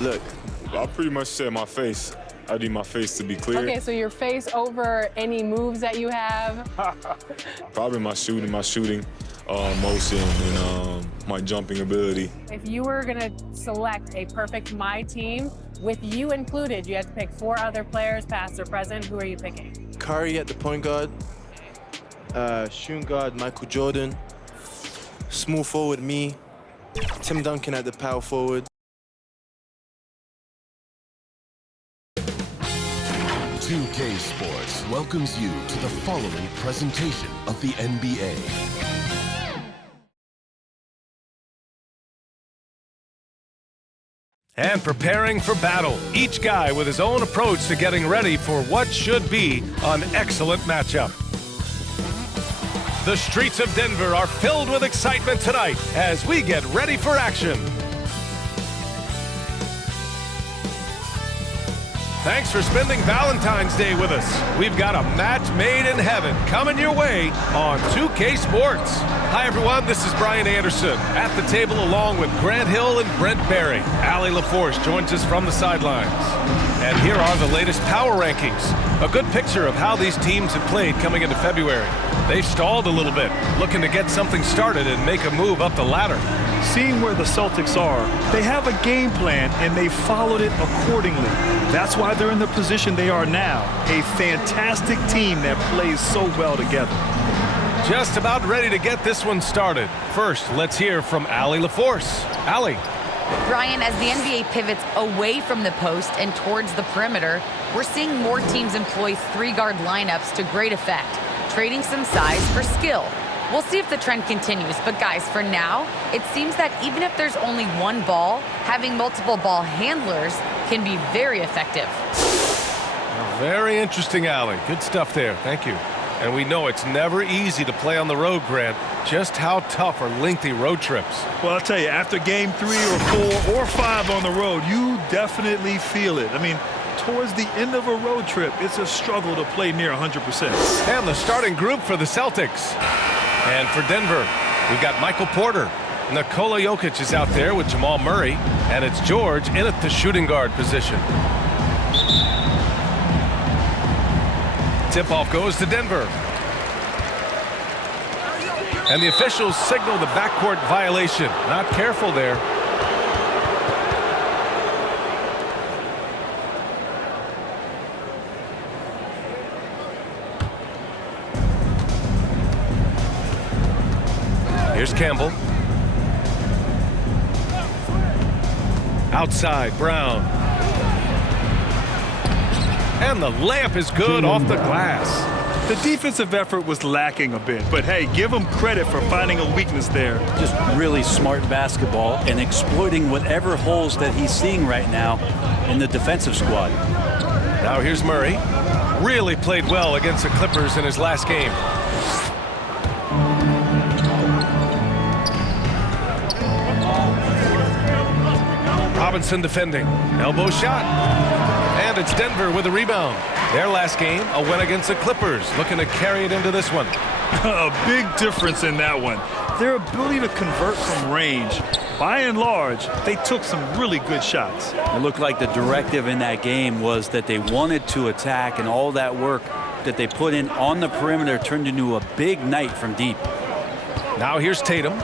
Look, I pretty much said my face. I need my face to be clear. Okay, so your face over any moves that you have? Probably my shooting motion and my jumping ability. If you were gonna select a perfect My Team, with you included, you had to pick 4 other players, past or present. Who are you picking? Curry at the point guard, shooting guard Michael Jordan, small forward me, Tim Duncan at the power forward. 2K Sports welcomes you to the following presentation of the NBA. And preparing for battle, each guy with his own approach to getting ready for what should be an excellent matchup. The streets of Denver are filled with excitement tonight as we get ready for action. Thanks for spending Valentine's Day with us. We've got a match made in heaven coming your way on 2K Sports. Hi, everyone. This is Brian Anderson at the table along with Grant Hill and Brent Barry. Allie LaForce joins us from the sidelines. And here are the latest power rankings. A good picture of how these teams have played coming into February. They've stalled a little bit, looking to get something started and make a move up the ladder. Seeing where the Celtics are, they have a game plan and they followed it accordingly. That's why they're in the position they are now. A fantastic team that plays so well together. Just about ready to get this one started. First, let's hear from Allie LaForce. Allie. Brian, as the NBA pivots away from the post and towards the perimeter, we're seeing more teams employ 3-guard lineups to great effect, trading some size for skill. We'll see if the trend continues, but guys, for now, it seems that even if there's only one ball, having multiple ball handlers can be very effective. Very interesting, Allie. Good stuff there. Thank you. And we know it's never easy to play on the road, Grant. Just how tough are lengthy road trips? Well, I'll tell you, after game 3 or 4 or 5 on the road, you definitely feel it. I mean, towards the end of a road trip, it's a struggle to play near 100%. And the starting group for the Celtics. And for Denver, we've got Michael Porter. Nikola Jokic is out there with Jamal Murray. And it's George in at the shooting guard position. Tip-off goes to Denver. And the officials signal the backcourt violation. Not careful there. Here's Campbell. Outside, Brown. And the layup is good off the glass. The defensive effort was lacking a bit, but hey, give him credit for finding a weakness there. Just really smart basketball and exploiting whatever holes that he's seeing right now in the defensive squad. Now here's Murray. Really played well against the Clippers in his last game. Robinson defending. Elbow shot. And it's Denver with a rebound. Their last game, a win against the Clippers, looking to carry it into this one. A big difference in that one. Their ability to convert from range. By and large, they took some really good shots. It looked like the directive in that game was that they wanted to attack, and all that work that they put in on the perimeter turned into a big night from deep. Now here's Tatum.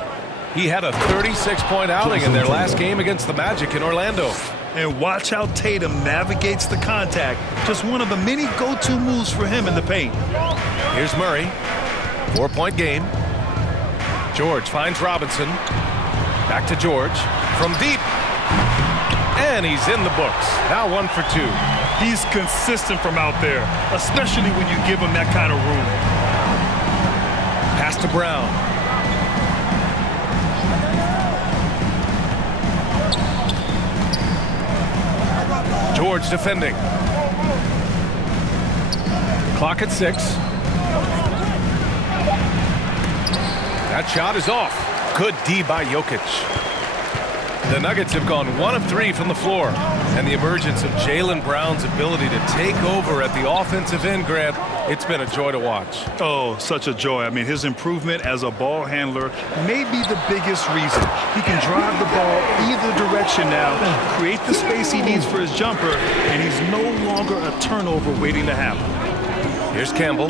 He had a 36-point outing in their last game against the Magic in Orlando. And watch how Tatum navigates the contact. Just one of the many go-to moves for him in the paint. Here's Murray. 4-point game. George finds Robinson. Back to George. From deep. And he's in the books. Now 1 for 2. He's consistent from out there, especially when you give him that kind of room. Pass to Brown. George defending. Clock at 6. That shot is off. Good D by Jokic. The Nuggets have gone 1 of 3 from the floor. And the emergence of Jalen Brown's ability to take over at the offensive end, Grant, it's been a joy to watch. Oh, such a joy. I mean, his improvement as a ball handler may be the biggest reason. He can drive the ball either direction now, create the space he needs for his jumper, and he's no longer a turnover waiting to happen. Here's Campbell.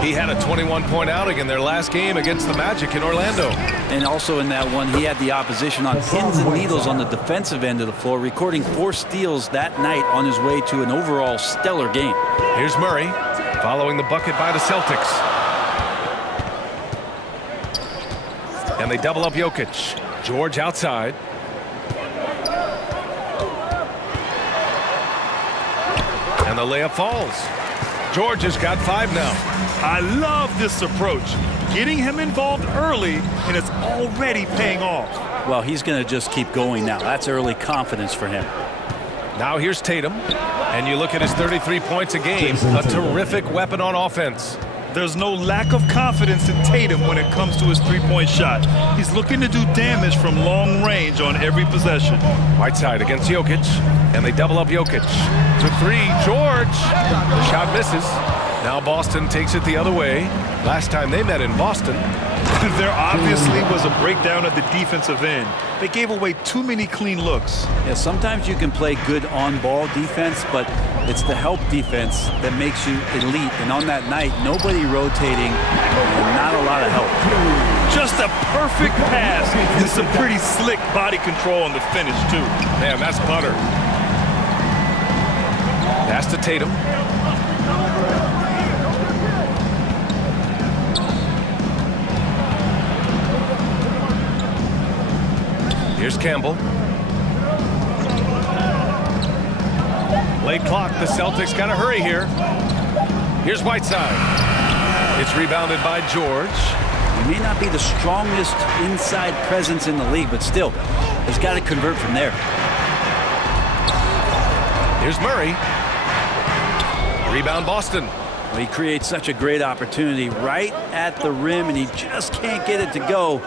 He had a 21-point outing in their last game against the Magic in Orlando. And also in that one, he had the opposition on pins and needles on the defensive end of the floor, recording 4 steals that night on his way to an overall stellar game. Here's Murray, following the bucket by the Celtics. And they double up Jokic. George outside. And the layup falls. George has got 5 now. I love this approach. Getting him involved early, and it's already paying off. Well, he's going to just keep going now. That's early confidence for him. Now here's Tatum. And you look at his 33 points a game, a terrific weapon on offense. There's no lack of confidence in Tatum when it comes to his three-point shot. He's looking to do damage from long range on every possession. Whiteside against Jokic, and they double up Jokic. To 3, George. The shot misses. Now Boston takes it the other way. Last time they met in Boston. There obviously was a breakdown at the defensive end. They gave away too many clean looks. Yeah, sometimes you can play good on-ball defense, but it's the help defense that makes you elite. And on that night, nobody rotating and not a lot of help. Just a perfect pass and some pretty slick body control on the finish, too. Man, that's butter. Pass to Tatum. Here's Campbell. Late clock. The Celtics got to hurry here. Here's Whiteside. It's rebounded by George. He may not be the strongest inside presence in the league, but still, he's got to convert from there. Here's Murray. Rebound Boston. Well, he creates such a great opportunity right at the rim, and he just can't get it to go.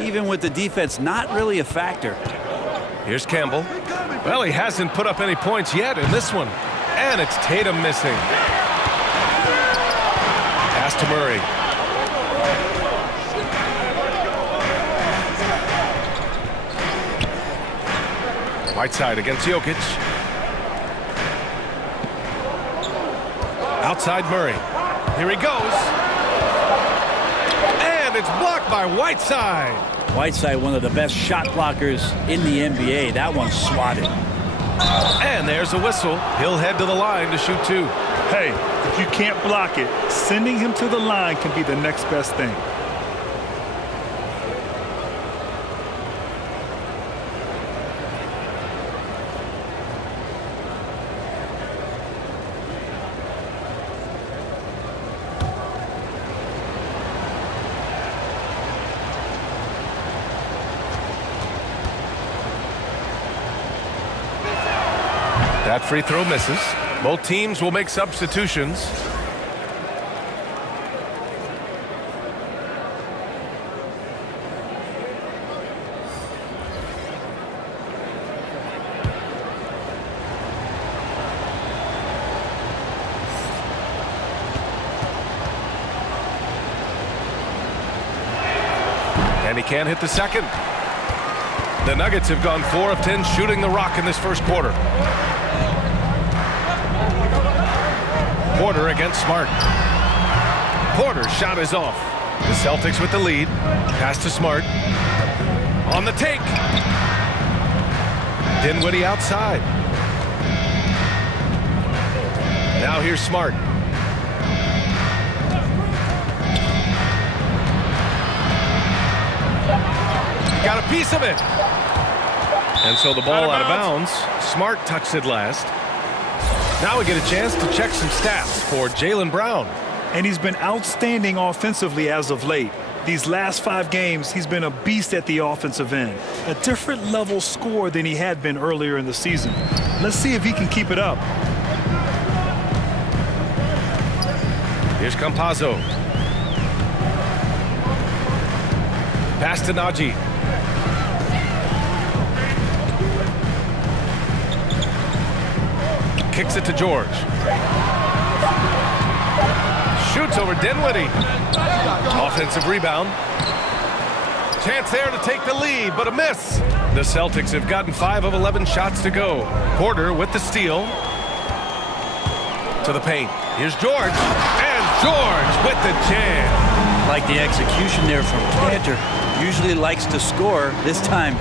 Even with the defense not really a factor. Here's Campbell. Well, he hasn't put up any points yet in this one. And it's Tatum missing. Pass to Murray. Whiteside against Jokic. Outside Murray. Here he goes. And it's blocked by Whiteside. Whiteside, one of the best shot blockers in the NBA. That one's swatted. And there's a whistle. He'll head to the line to shoot 2. Hey, if you can't block it, sending him to the line can be the next best thing. That free throw misses. Both teams will make substitutions. And he can't hit the second. The Nuggets have gone 4 of 10 shooting the rock in this first quarter. Porter against Smart. Porter's shot is off. The Celtics with the lead. Pass to Smart. On the take. Dinwiddie outside. Now here's Smart. Got a piece of it. And so the ball out of bounds. Smart touched it last. Now we get a chance to check some stats for Jalen Brown. And he's been outstanding offensively as of late. These last 5 games, he's been a beast at the offensive end. A different level score than he had been earlier in the season. Let's see if he can keep it up. Here's Campazzo. Pass to Najee. Kicks it to George. Shoots over Dinwiddie. Offensive rebound. Chance there to take the lead, but a miss. The Celtics have gotten 5 of 11 shots to go. Porter with the steal. To the paint. Here's George. And George with the jam. Like the execution there from Cantor. Usually likes to score, this time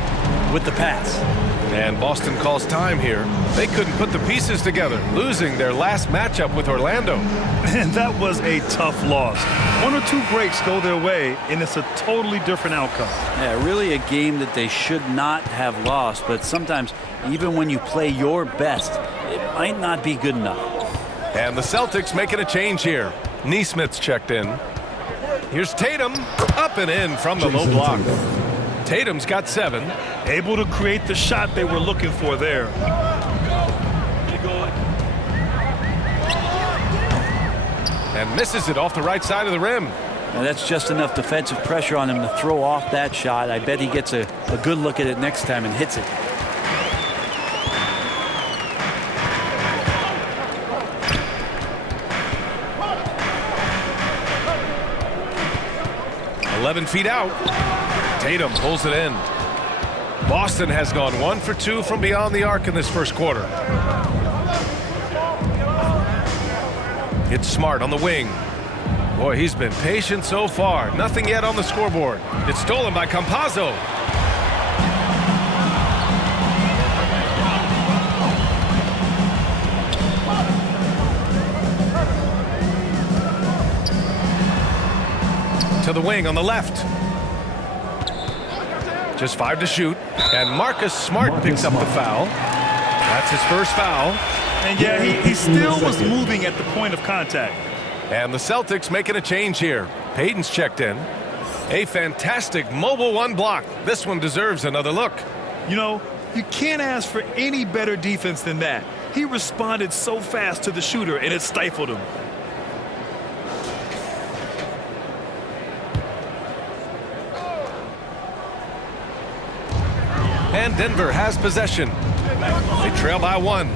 with the pass. And Boston calls time here. They couldn't put the pieces together, losing their last matchup with Orlando. And that was a tough loss. 1 or 2 breaks go their way, and it's a totally different outcome. Yeah, really a game that they should not have lost, but sometimes even when you play your best, it might not be good enough. And the Celtics making a change here. Neesmith's checked in. Here's Tatum, up and in from the low block. Tatum's got 7. Able to create the shot they were looking for there. And misses it off the right side of the rim. Now that's just enough defensive pressure on him to throw off that shot. I bet he gets a good look at it next time and hits it. .11 feet out. Tatum pulls it in. Boston has gone 1 for 2 from beyond the arc in this first quarter. It's Smart on the wing. Boy, he's been patient so far. Nothing yet on the scoreboard. It's stolen by Campazzo. To the wing on the left. Just 5 to shoot. And Marcus Smart picks up the foul. That's his first foul. And yeah, he still was moving at the point of contact. And the Celtics making a change here. Payton's checked in. A fantastic mobile 1 block. This one deserves another look. You know, you can't ask for any better defense than that. He responded so fast to the shooter, and it stifled him. And Denver has possession. They trail by 1.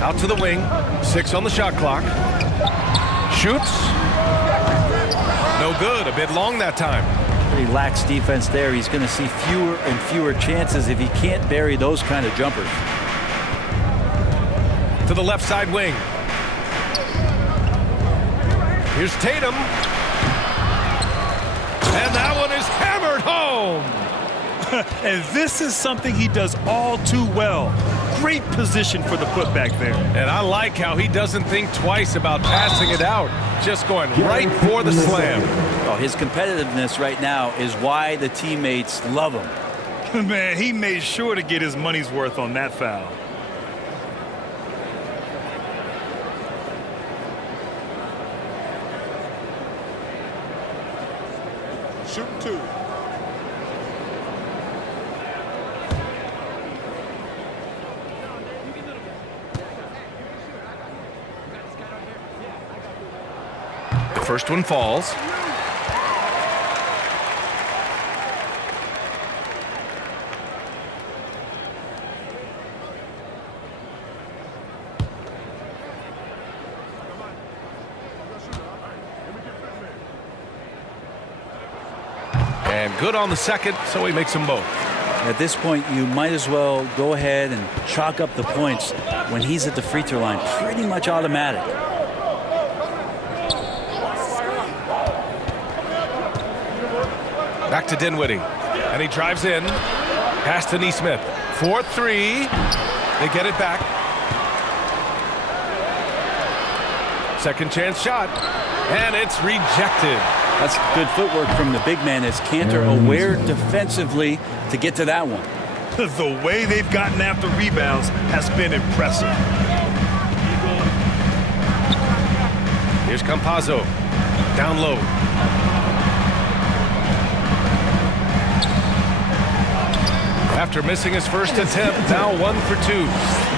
Out to the wing. 6 on the shot clock. Shoots. No good. A bit long that time. Pretty lax defense there. He's going to see fewer and fewer chances if he can't bury those kind of jumpers. To the left side wing. Here's Tatum. And that one is hammered home. And this is something he does all too well. Great position for the putback there. And I like how he doesn't think twice about passing it out. Just going right for the slam. Oh, his competitiveness right now is why the teammates love him. Man, he made sure to get his money's worth on that foul. Shooting 2. The first one falls. And good on the second, so he makes them both. At this point, you might as well go ahead and chalk up the points when he's at the free throw line. Pretty much automatic. Back to Dinwiddie. And he drives in. Pass to Neesmith. 4-3. They get it back. Second chance shot. And it's rejected. That's good footwork from the big man as Cantor aware defensively to get to that one. The way they've gotten after rebounds has been impressive. Here's Campazzo. Down low. After missing his first attempt, now 1 for 2.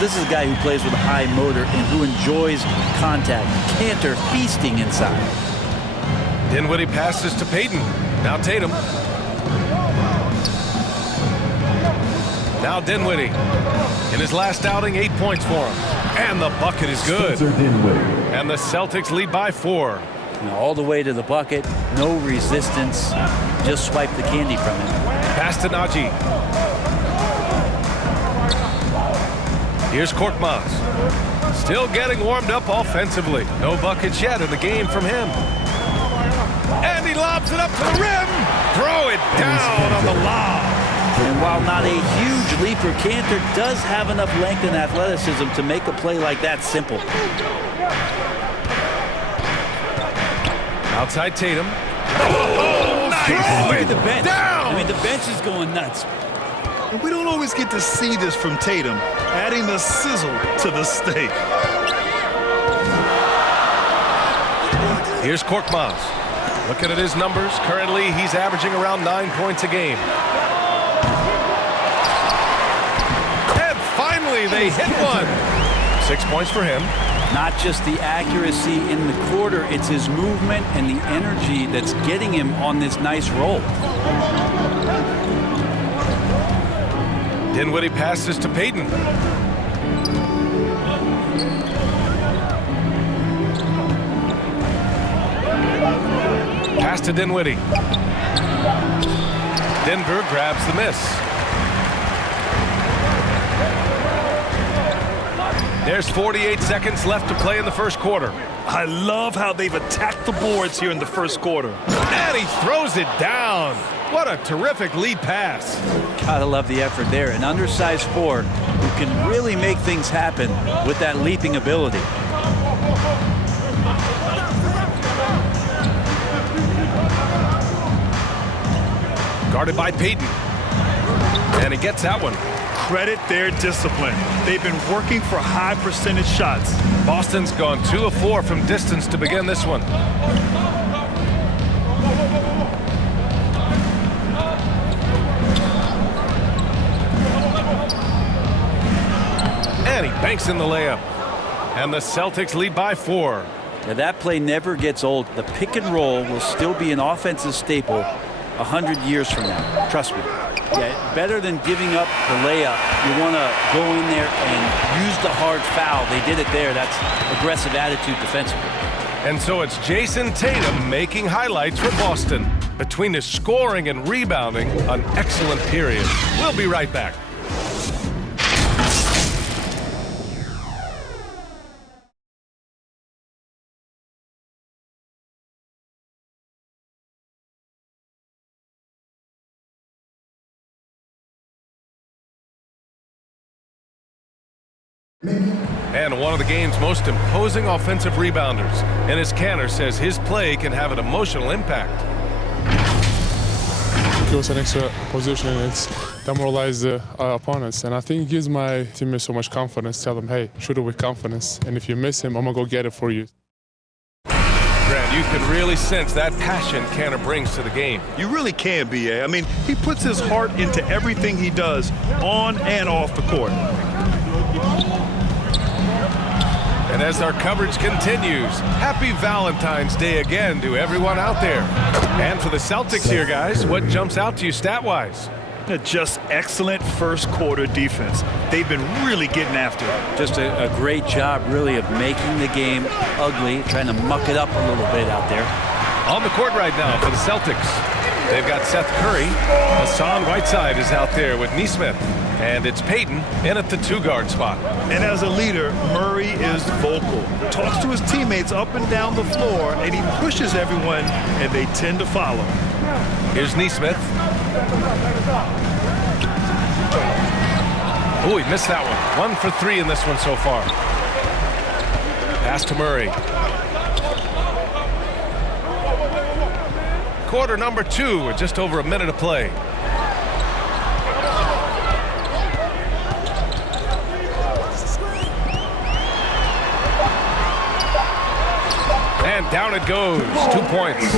This is a guy who plays with a high motor and who enjoys contact. Cantor feasting inside. Dinwiddie passes to Payton. Now Tatum. Now Dinwiddie. In his last outing, 8 points for him. And the bucket is good. And the Celtics lead by 4. All the way to the bucket, no resistance, just swipe the candy from him. Pass to Najee. Here's Korkmaz. Still getting warmed up offensively. No buckets yet in the game from him. And he lobs it up to the rim. Throw it down on the lob. And while not a huge leaper, Cantor does have enough length and athleticism to make a play like that simple. Outside Tatum. Oh, nice! Look at the bench. Down! I mean, the bench is going nuts. And we don't always get to see this from Tatum, adding the sizzle to the steak. Here's Korkmaz. Looking at his numbers, currently he's averaging around 9 points a game. And finally they hit one. 6 points for him. Not just the accuracy in the quarter, it's his movement and the energy that's getting him on this nice roll. Dinwiddie passes to Payton. Pass to Dinwiddie. Denver grabs the miss. There's 48 seconds left to play in the first quarter. I love how they've attacked the boards here in the first quarter. And he throws it down. What a terrific lead pass. Gotta love the effort there. An undersized forward who can really make things happen with that leaping ability. Guarded by Payton. And he gets that one. Credit their discipline. They've been working for high percentage shots. Boston's gone 2 of 4 from distance to begin this one. And he banks in the layup. And the Celtics lead by 4. Now that play never gets old. The pick and roll will still be an offensive staple 100 years from now. Trust me. Yeah, better than giving up the layup. You want to go in there and use the hard foul. They did it there. That's aggressive attitude defensively. And so it's Jason Tatum making highlights for Boston. Between his scoring and rebounding, an excellent period. We'll be right back. And one of the game's most imposing offensive rebounders. Enes Kanter says his play can have an emotional impact. It was an extra position and it's demoralized the opponents. And I think it gives my teammates so much confidence. Tell them, hey, shoot it with confidence. And if you miss him, I'm going to go get it for you. Grant, you can really sense that passion Kanter brings to the game. You really can, B.A. I mean, he puts his heart into everything he does on and off the court. And as our coverage continues, happy Valentine's Day again to everyone out there. And for the Celtics here, guys, what jumps out to you stat-wise? Just excellent first quarter defense. They've been really getting after it. Just a great job, really, of making the game ugly, trying to muck it up a little bit out there. On the court right now for the Celtics, they've got Seth Curry. Hassan Whiteside is out there with Nesmith. And it's Payton in at the 2-guard spot. And as a leader, Murray is vocal. Talks to his teammates up and down the floor, and he pushes everyone, and they tend to follow. Here's Nesmith. Oh, he missed that one. 1 for 3 in this one so far. Pass to Murray. Quarter number 2 with just over a minute to play. And down it goes. 2 points.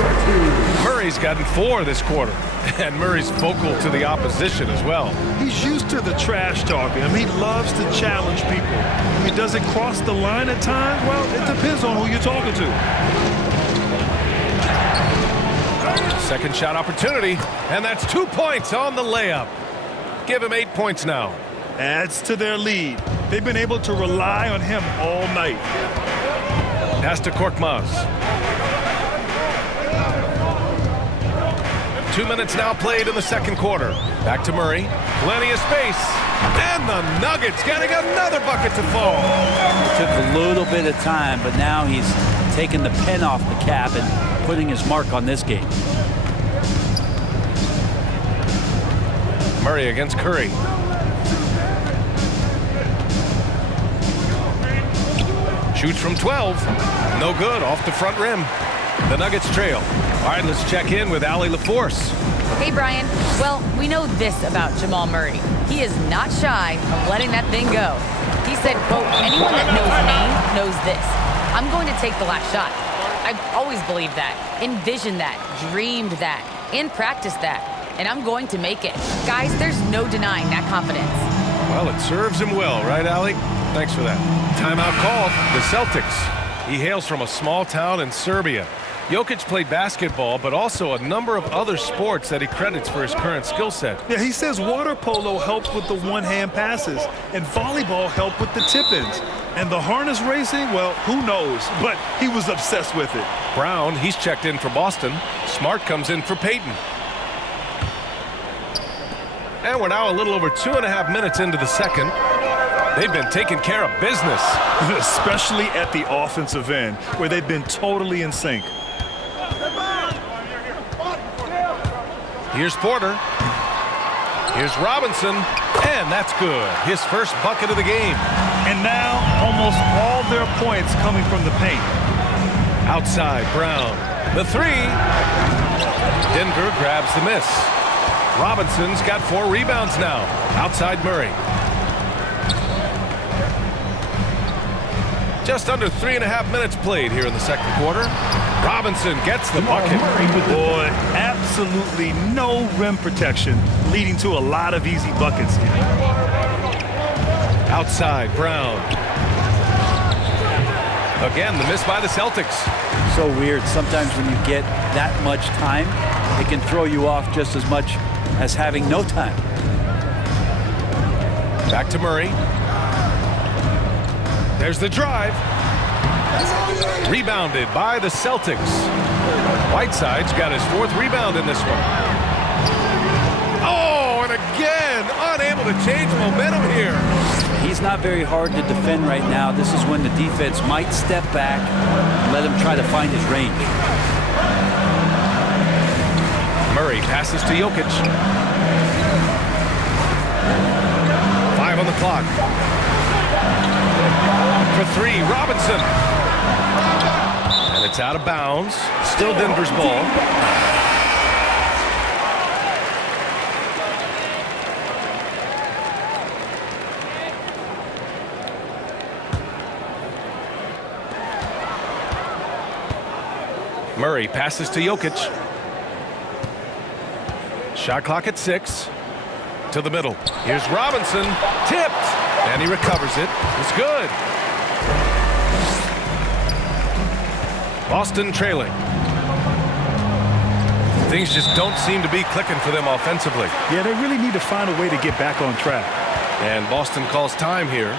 Murray's gotten 4 this quarter. And Murray's vocal to the opposition as well. He's used to the trash talking. I mean, he loves to challenge people. I mean, does it cross the line at times? Well, it depends on who you're talking to. Second shot opportunity. And that's 2 points on the layup. Give him 8 points now. Adds to their lead. They've been able to rely on him all night. Pass to Korkmaz. 2 minutes now played in the second quarter. Back to Murray. Plenty of space. And the Nuggets getting another bucket to fall. It took a little bit of time, but now he's taking the pen off the cap and putting his mark on this game. Murray against Curry. Shoots from 12. No good, off the front rim. The Nuggets trail. All right, let's check in with Allie LaForce. Hey, Brian. Well, we know this about Jamal Murray. He is not shy of letting that thing go. He said, quote, anyone that knows me knows this. I'm going to take the last shot. I've always believed that, envisioned that, dreamed that, and practiced that. And I'm going to make it. Guys, there's no denying that confidence. Well, it serves him well, right, Allie? Thanks for that. Timeout called. The Celtics. He hails from a small town in Serbia. Jokic played basketball, but also a number of other sports that he credits for his current skill set. Yeah, he says water polo helped with the one-hand passes, and volleyball helped with the tip-ins. And the harness racing, well, who knows? But he was obsessed with it. Brown, he's checked in for Boston. Smart comes in for Peyton. And we're now a little over 2.5 minutes into the second. They've been taking care of business. Especially at the offensive end, where they've been totally in sync. Here's Porter. Here's Robinson. And that's good. His first bucket of the game. And now almost all their points coming from the paint. Outside, Brown. The three. Denver grabs the miss. Robinson's got 4 rebounds now. Outside Murray. Just under 3.5 minutes played here in the second quarter. Robinson gets the bucket. Boy, absolutely no rim protection, leading to a lot of easy buckets here. Outside, Brown. Again, the miss by the Celtics. So weird. Sometimes when you get that much time, it can throw you off just as much as having no time. Back to Murray. There's the drive. Rebounded by the Celtics. Whiteside's got his 4th rebound in this one. Oh, and again, unable to change momentum here. He's not very hard to defend right now. This is when the defense might step back and let him try to find his range. Murray passes to Jokic. 5 on the clock. For 3, Robinson. And it's out of bounds. Still Denver's ball. Murray passes to Jokic. Shot clock at 6. To the middle. Here's Robinson. Tipped. And he recovers it. It's good. Boston trailing. Things just don't seem to be clicking for them offensively. Yeah, they really need to find a way to get back on track. And Boston calls time here.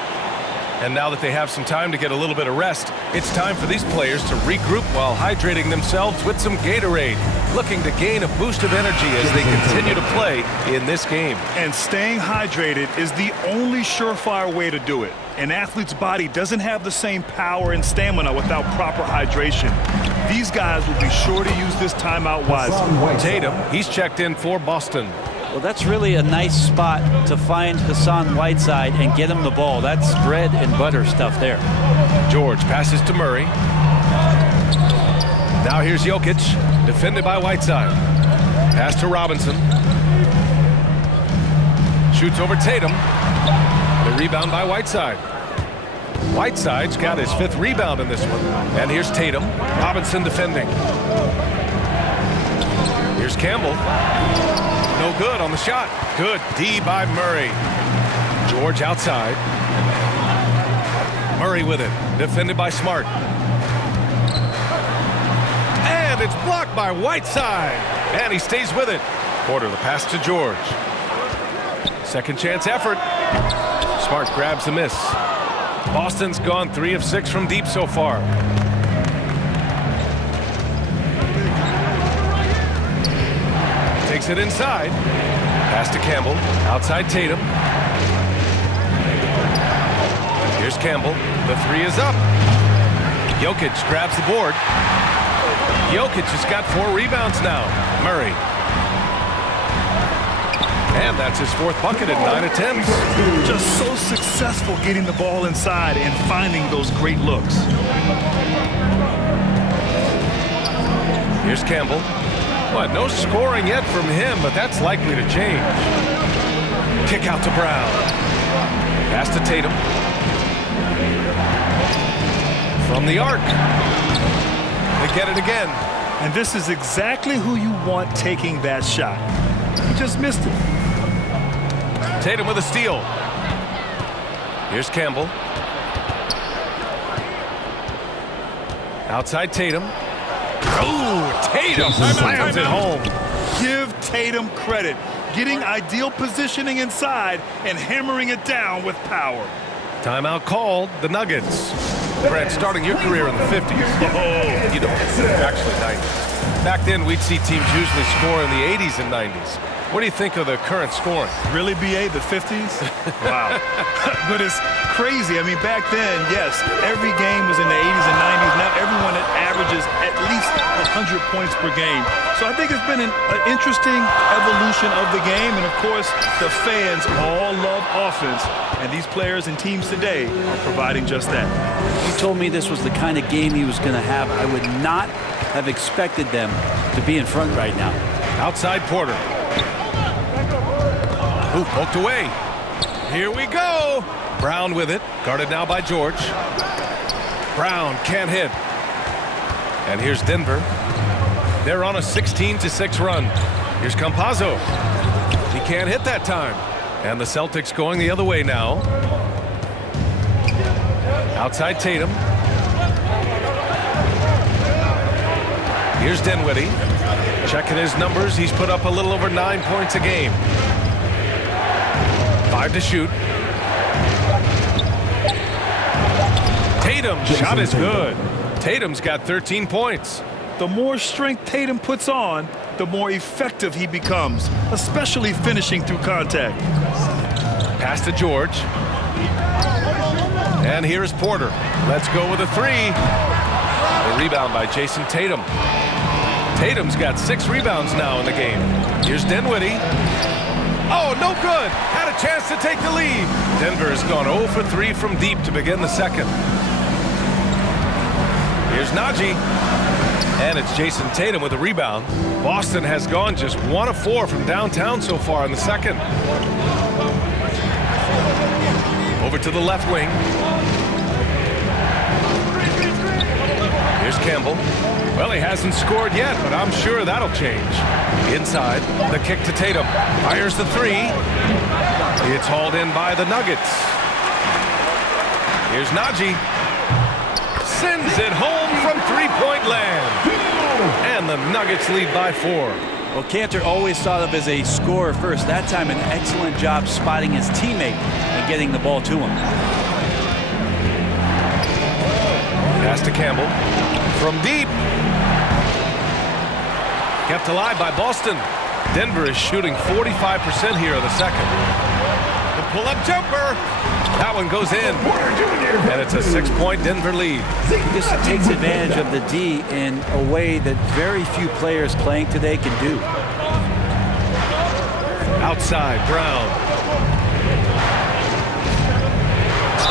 And now that they have some time to get a little bit of rest, it's time for these players to regroup while hydrating themselves with some Gatorade, looking to gain a boost of energy as they continue to play in this game. And staying hydrated is the only surefire way to do it. An athlete's body doesn't have the same power and stamina without proper hydration. These guys will be sure to use this timeout wisely. Tatum, he's checked in for Boston. Well, that's really a nice spot to find Hassan Whiteside and get him the ball. That's bread and butter stuff there. George passes to Murray. Now here's Jokic, defended by Whiteside. Pass to Robinson. Shoots over Tatum. The rebound by Whiteside. Whiteside's got his 5th rebound in this one. And here's Tatum. Robinson defending. Here's Campbell. No good on the shot. Good D by Murray. George outside. Murray with it. Defended by Smart. And it's blocked by Whiteside. And he stays with it. Porter the pass to George. Second chance effort. Smart grabs the miss. Boston's gone 3 of 6 from deep so far. Takes it inside. Pass to Campbell. Outside Tatum. Here's Campbell. The 3 is up. Jokic grabs the board. Jokic has got 4 rebounds now. Murray. And that's his 4th bucket in 9 attempts. Just so successful getting the ball inside and finding those great looks. Here's Campbell. What, no scoring yet from him, but that's likely to change. Kick out to Brown. Pass to Tatum. From the arc. They get it again. And this is exactly who you want taking that shot. He just missed it. Tatum with a steal. Here's Campbell. Outside Tatum. Oh, Tatum slams it home. Give Tatum credit. Getting ideal positioning inside and hammering it down with power. Timeout called. The Nuggets. Brett, starting your career in the 50s. You know, actually 90s. Back then, we'd see teams usually score in the 80s and 90s. What do you think of the current scoring? Really, BA, the 50s? Wow. But it's crazy. I mean, back then, yes, every game was in the 80s and 90s. Now everyone averages at least 100 points per game. So I think it's been an interesting evolution of the game. And, of course, the fans all love offense. And these players and teams today are providing just that. He told me this was the kind of game he was going to have. I would not have expected them to be in front right now. Outside Porter. Ooh, poked away. Here we go. Brown with it. Guarded now by George. Brown can't hit. And here's Denver. They're on a 16-6 run. Here's Campazzo. He can't hit that time. And the Celtics going the other way now. Outside Tatum. Here's Dinwiddie. Checking his numbers. He's put up a little over 9 points a game. 5 to shoot. Tatum shot is good. Tatum's got 13 points. The more strength Tatum puts on, the more effective he becomes, especially finishing through contact. Pass to George. And here's Porter. Let's go with a 3. The rebound by Jason Tatum. Tatum's got 6 rebounds now in the game. Here's Dinwiddie. Oh, no good. Had a chance to take the lead. Denver has gone 0 for 3 from deep to begin the second. Here's Najee. And it's Jason Tatum with a rebound. Boston has gone just 1 of 4 from downtown so far in the second. Over to the left wing. Here's Campbell. Well, he hasn't scored yet, but I'm sure that'll change. Inside, the kick to Tatum. Fires the 3. It's hauled in by the Nuggets. Here's Najee. Sends it home from three-point land. And the Nuggets lead by 4. Well, Cantor always thought of as a scorer first. That time, an excellent job spotting his teammate and getting the ball to him. Pass to Campbell. From deep. Kept alive by Boston. Denver is shooting 45% here in the second. The pull-up jumper. That one goes in. And it's a 6-point Denver lead. This takes advantage of the D in a way that very few players playing today can do. Outside, Brown.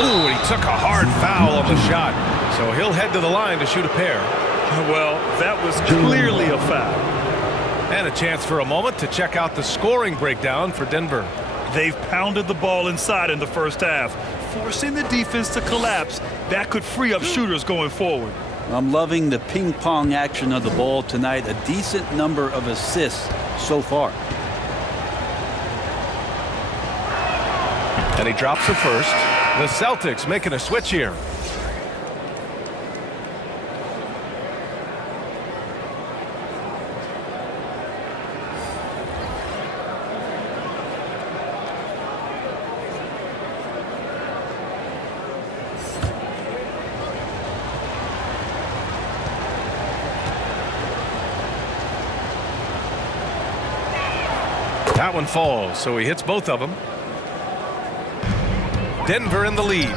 Ooh, he took a hard foul on the shot. So he'll head to the line to shoot a pair. Well, that was clearly a foul. And a chance for a moment to check out the scoring breakdown for Denver. They've pounded the ball inside in the first half, forcing the defense to collapse. That could free up shooters going forward. I'm loving the ping-pong action of the ball tonight. A decent number of assists so far. And he drops the first. The Celtics making a switch here. That one falls, so he hits both of them. Denver in the lead.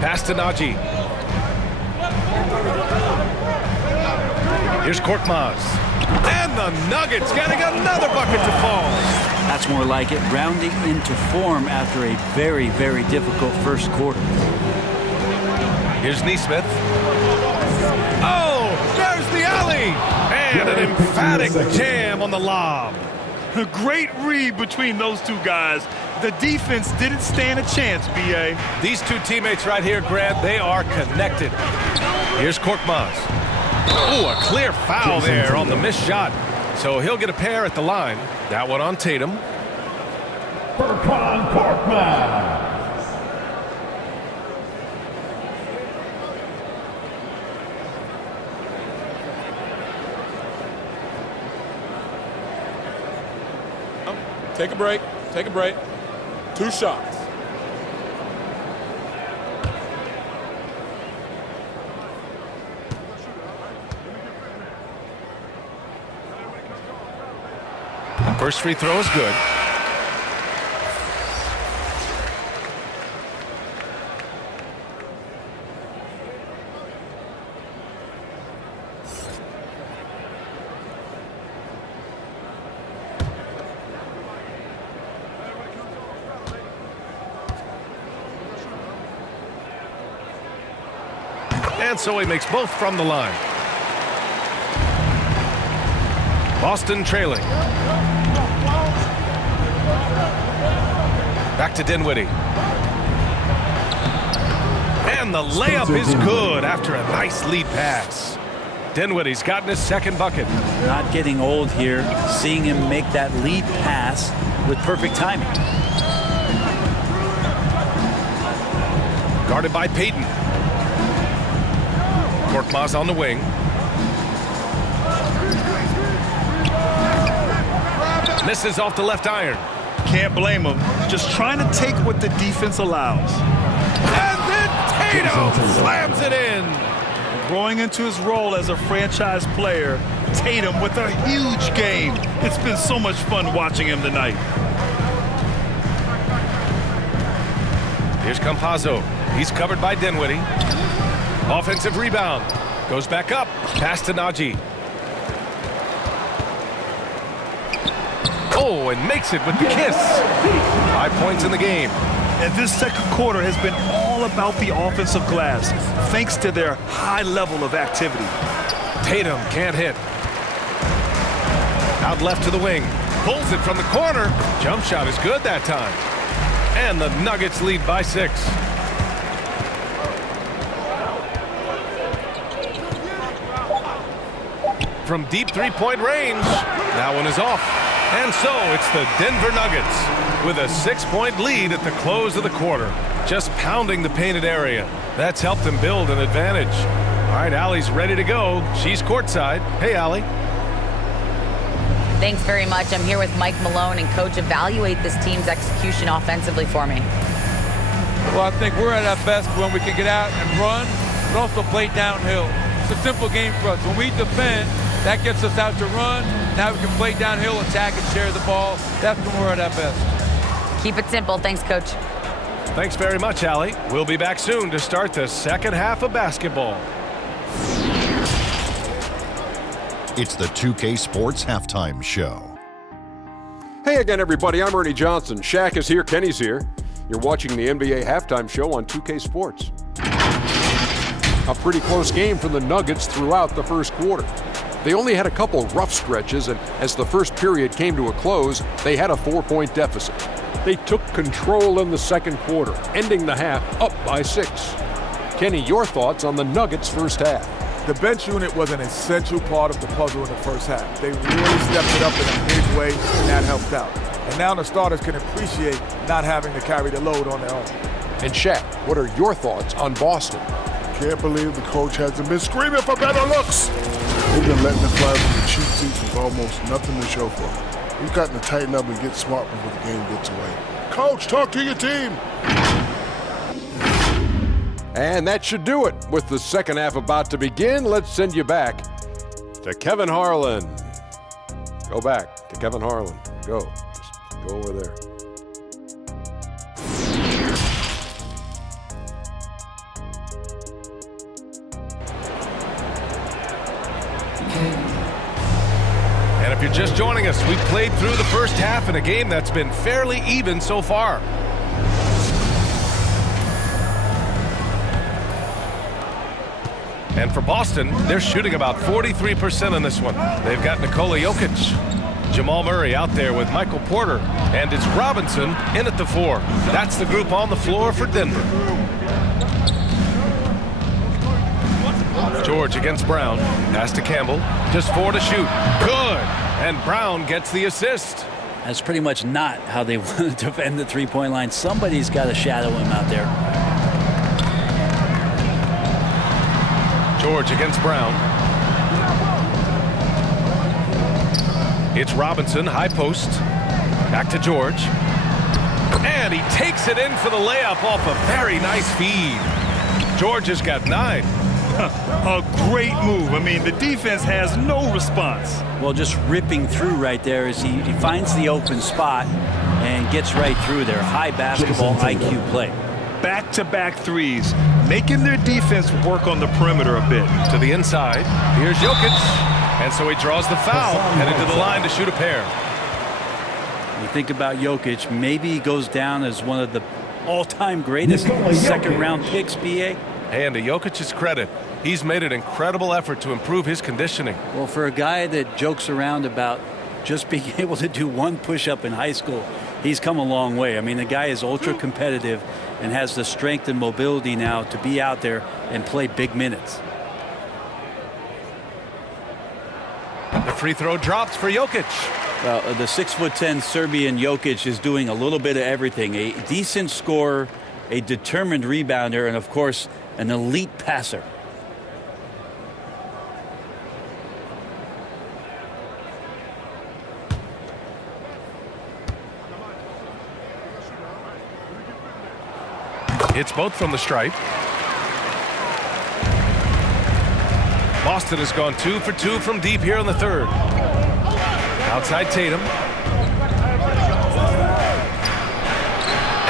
Pass to Najee. Here's Korkmaz. And the Nuggets getting another bucket to fall. That's more like it, rounding into form after a very, very difficult first quarter. Here's Nesmith. Oh, there's the alley. And an emphatic jam on the lob. A great read between those two guys. The defense didn't stand a chance, B.A. These two teammates right here, Grant, they are connected. Here's Korkmaz. Oh, a clear foul there on the missed shot. So he'll get a pair at the line. That one on Tatum. Furkan Korkmaz. Take a break. Take a break. 2 shots. First free throw is good. And so he makes both from the line. Boston trailing. Back to Dinwiddie. And the layup is good after a nice lead pass. Dinwiddie's gotten his second bucket. Not getting old here, seeing him make that lead pass with perfect timing. Guarded by Payton. Korkmaz on the wing. Misses off the left iron. Can't blame him. Just trying to take what the defense allows. And then Tatum slams it in. Growing into his role as a franchise player, Tatum with a huge game. It's been so much fun watching him tonight. Here's Campazzo. He's covered by Dinwiddie. Offensive rebound. Goes back up. Pass to Najee. Oh, and makes it with the kiss. 5 points in the game. And this second quarter has been all about the offensive glass, thanks to their high level of activity. Tatum can't hit. Out left to the wing. Pulls it from the corner. Jump shot is good that time. And the Nuggets lead by 6. From deep three-point range. That one is off. And so it's the Denver Nuggets with a 6-point lead at the close of the quarter. Just pounding the painted area. That's helped them build an advantage. All right, Allie's ready to go. She's courtside. Hey, Allie. Thanks very much. I'm here with Mike Malone, and Coach, evaluate this team's execution offensively for me. Well, I think we're at our best when we can get out and run, but also play downhill. It's a simple game for us. When we defend, that gets us out to run. Now we can play downhill, attack, and share the ball. That's when we're at our best. Keep it simple. Thanks, Coach. Thanks very much, Allie. We'll be back soon to start the second half of basketball. It's the 2K Sports Halftime Show. Hey again, everybody. I'm Ernie Johnson. Shaq is here. Kenny's here. You're watching the NBA Halftime Show on 2K Sports. A pretty close game for the Nuggets throughout the first quarter. They only had a couple rough stretches, and as the first period came to a close, they had a 4-point deficit. They took control in the second quarter, ending the half up by 6. Kenny, your thoughts on the Nuggets' first half? The bench unit was an essential part of the puzzle in the first half. They really stepped it up in a big way, and that helped out. And now the starters can appreciate not having to carry the load on their own. And Shaq, what are your thoughts on Boston? Can't believe the coach hasn't been screaming for better looks. They've been letting it fly from the cheap seats with almost nothing to show for it. We've got to tighten up and get smart before the game gets away. Coach, talk to your team. And that should do it. With the second half about to begin, let's send you back to Kevin Harlan. Go back to Kevin Harlan, go. Just go over there. And if you're just joining us, we've played through the first half in a game that's been fairly even so far. And for Boston, they're shooting about 43% in this one. They've got Nikola Jokic, Jamal Murray out there with Michael Porter, and it's Robinson in at the 4. That's the group on the floor for Denver. George against Brown. Pass to Campbell. Just 4 to shoot. Good. And Brown gets the assist. That's pretty much not how they want to defend the three-point line. Somebody's got to shadow him out there. George against Brown. It's Robinson, high post. Back to George. And he takes it in for the layup off a very nice feed. George has got 9. A great move. I mean, the defense has no response. Well, just ripping through right there as he finds the open spot and gets right through there. High basketball IQ play. Back-to-back threes, making their defense work on the perimeter a bit. To the inside. Here's Jokic. And so he draws the foul, headed to the line to shoot a pair. You think about Jokic, maybe he goes down as one of the all-time greatest second-round picks, B.A. And to Jokic's credit, he's made an incredible effort to improve his conditioning. Well, for a guy that jokes around about just being able to do one push-up in high school, he's come a long way. I mean, the guy is ultra-competitive and has the strength and mobility now to be out there and play big minutes. The free throw drops for Jokic. Well, the 6'10" Serbian Jokic is doing a little bit of everything. A decent scorer, a determined rebounder, and of course, an elite passer. It's both from the stripe. Boston has gone 2 for 2 from deep here in the third. Outside Tatum.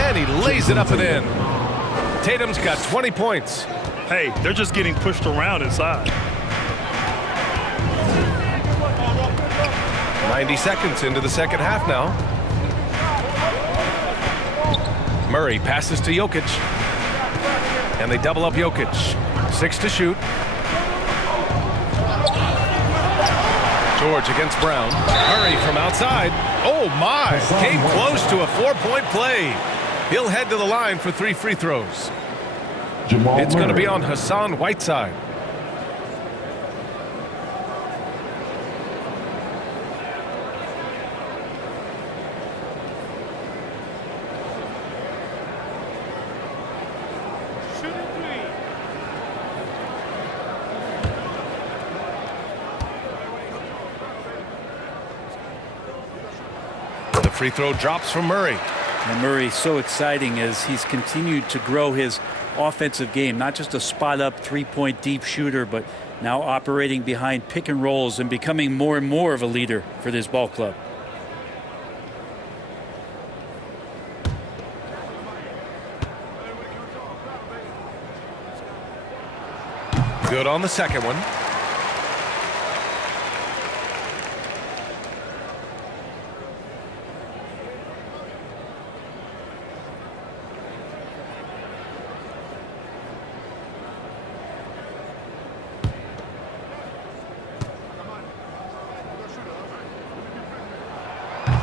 And he lays it up and in. Tatum's got 20 points. Hey, they're just getting pushed around inside. 90 seconds into the second half now. Murray passes to Jokic. And they double up Jokic. 6 to shoot. George against Brown. Murray from outside. Oh my! Came close to a 4-point play. He'll head to the line for 3 free throws. It's going to be on Hassan Whiteside. The free throw drops from Murray. And Murray's so exciting as he's continued to grow his offensive game. Not just a spot-up, three-point deep shooter, but now operating behind pick and rolls and becoming more and more of a leader for this ball club. Good on the second one.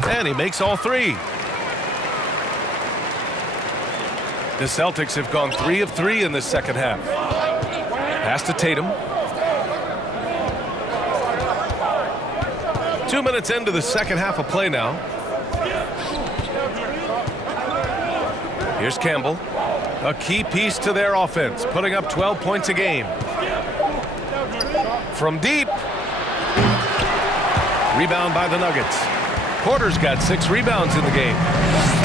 And he makes all 3. The Celtics have gone 3 of 3 in this second half. Pass to Tatum. 2 minutes into the second half of play now. Here's Campbell. A key piece to their offense, putting up 12 points a game. From deep. Rebound by the Nuggets. Porter's got 6 rebounds in the game.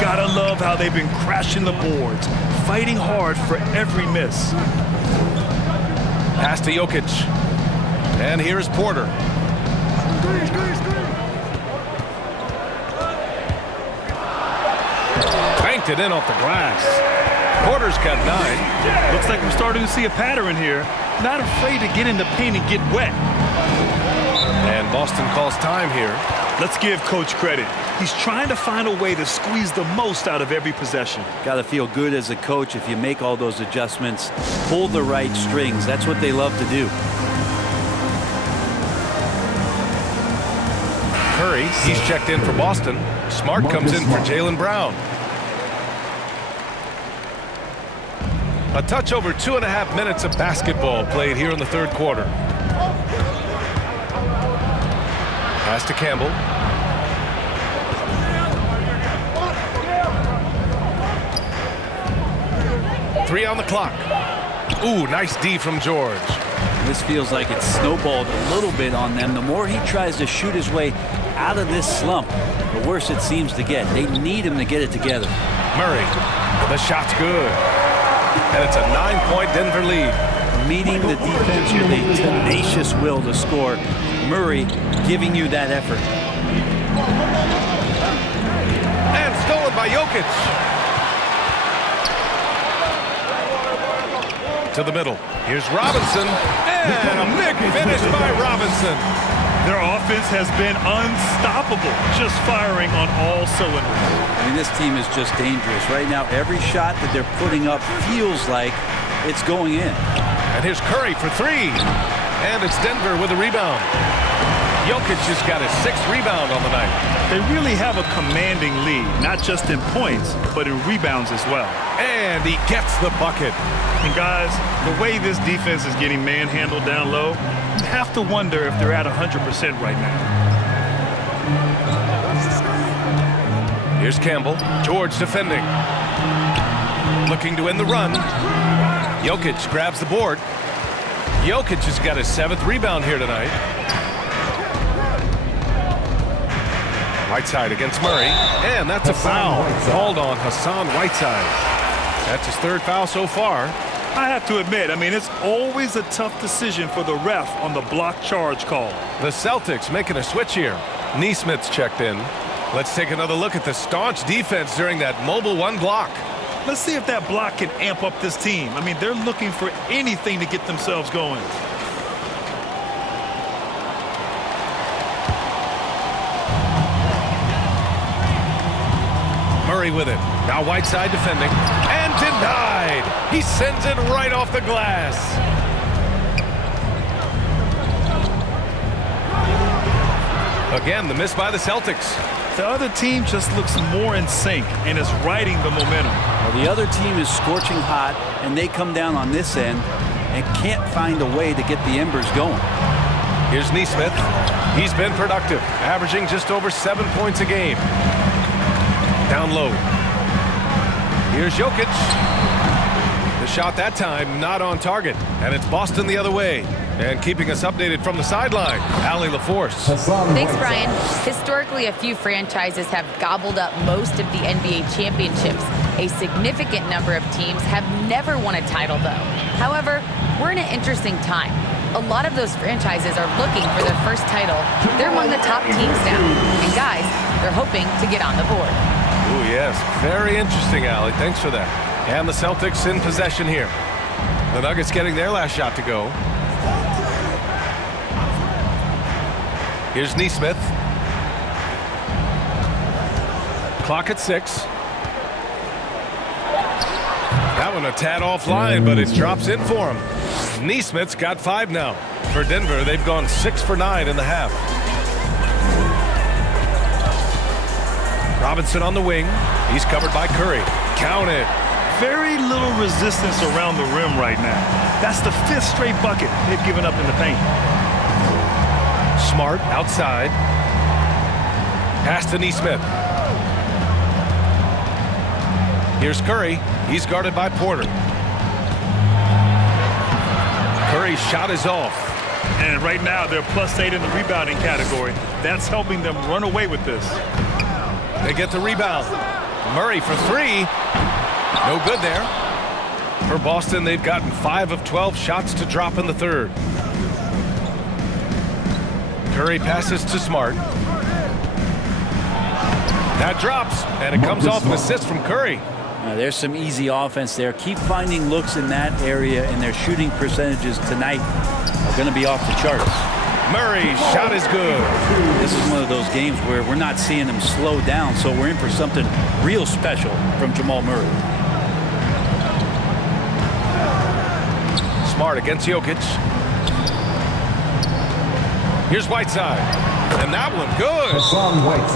Gotta love how they've been crashing the boards, fighting hard for every miss. Pass to Jokic. And here's Porter. banked it in off the glass. Porter's got 9. Looks like we're starting to see a pattern here. Not afraid to get in the paint and get wet. And Boston calls time here. Let's give Coach credit. He's trying to find a way to squeeze the most out of every possession. Got to feel good as a coach if you make all those adjustments, pull the right strings. That's what they love to do. Curry, he's checked in for Boston. Smart comes in for Jalen Brown. A touch over 2.5 minutes of basketball played here in the third quarter. Pass to Campbell. Three on the clock. Ooh, nice D from George. This feels like it's snowballed a little bit on them. The more he tries to shoot his way out of this slump, the worse it seems to get. They need him to get it together. Murray, the shot's good. And it's a 9-point Denver lead. Meeting the defense with a tenacious will to score. Murray giving you that effort. And stolen by Jokic. To the middle. Here's Robinson. And a big finish by Robinson. Their offense has been unstoppable, just firing on all cylinders. I mean, this team is just dangerous. Right now, every shot that they're putting up feels like it's going in. And here's Curry for 3. And it's Denver with a rebound. Jokic just got his 6th rebound on the night. They really have a commanding lead, not just in points, but in rebounds as well. And he gets the bucket. And guys, the way this defense is getting manhandled down low, you have to wonder if they're at 100% right now. Here's Campbell. George defending. Looking to end the run. Jokic grabs the board. Jokic has got his 7th rebound here tonight. Whiteside against Murray. And that's a foul called on Hassan Whiteside. That's his 3rd foul so far. I have to admit, I mean, it's always a tough decision for the ref on the block charge call. The Celtics making a switch here. Neesmith's checked in. Let's take another look at the staunch defense during that mobile 1 block. Let's see if that block can amp up this team. I mean, they're looking for anything to get themselves going. Murray with it. Now Whiteside defending. And denied. He sends it right off the glass. Again, the miss by the Celtics. The other team just looks more in sync and is riding the momentum. Well, the other team is scorching hot, and they come down on this end and can't find a way to get the embers going. Here's Neesmith. He's been productive, averaging just over 7 points a game. Down low. Here's Jokic. The shot that time not on target, and it's Boston the other way. And keeping us updated from the sideline, Allie LaForce. Thanks, Brian. Historically, a few franchises have gobbled up most of the NBA championships. A significant number of teams have never won a title, though. However, we're in an interesting time. A lot of those franchises are looking for their first title. They're among the top teams now. And guys, they're hoping to get on the board. Oh, yes. Very interesting, Allie. Thanks for that. And the Celtics in possession here. The Nuggets getting their last shot to go. Here's Neesmith. Clock at 6. That one a tad offline, but it drops in for him. Neesmith's got 5 now. For Denver, they've gone 6 for 9 in the half. Robinson on the wing. He's covered by Curry. Count it. Very little resistance around the rim right now. That's the 5th straight bucket they've given up in the paint. Smart outside. Pass to Neesmith. Here's Curry. He's guarded by Porter. Curry's shot is off. And right now they're +8 in the rebounding category. That's helping them run away with this. They get the rebound. Murray for 3. No good there. For Boston, they've gotten 5 of 12 shots to drop in the third. Curry passes to Smart. That drops, and it comes off an assist from Curry. There's some easy offense there. Keep finding looks in that area, and their shooting percentages tonight are going to be off the charts. Murray's shot is good. This is one of those games where we're not seeing them slow down, so we're in for something real special from Jamal Murray. Smart against Jokic. Here's Whiteside. And that one good.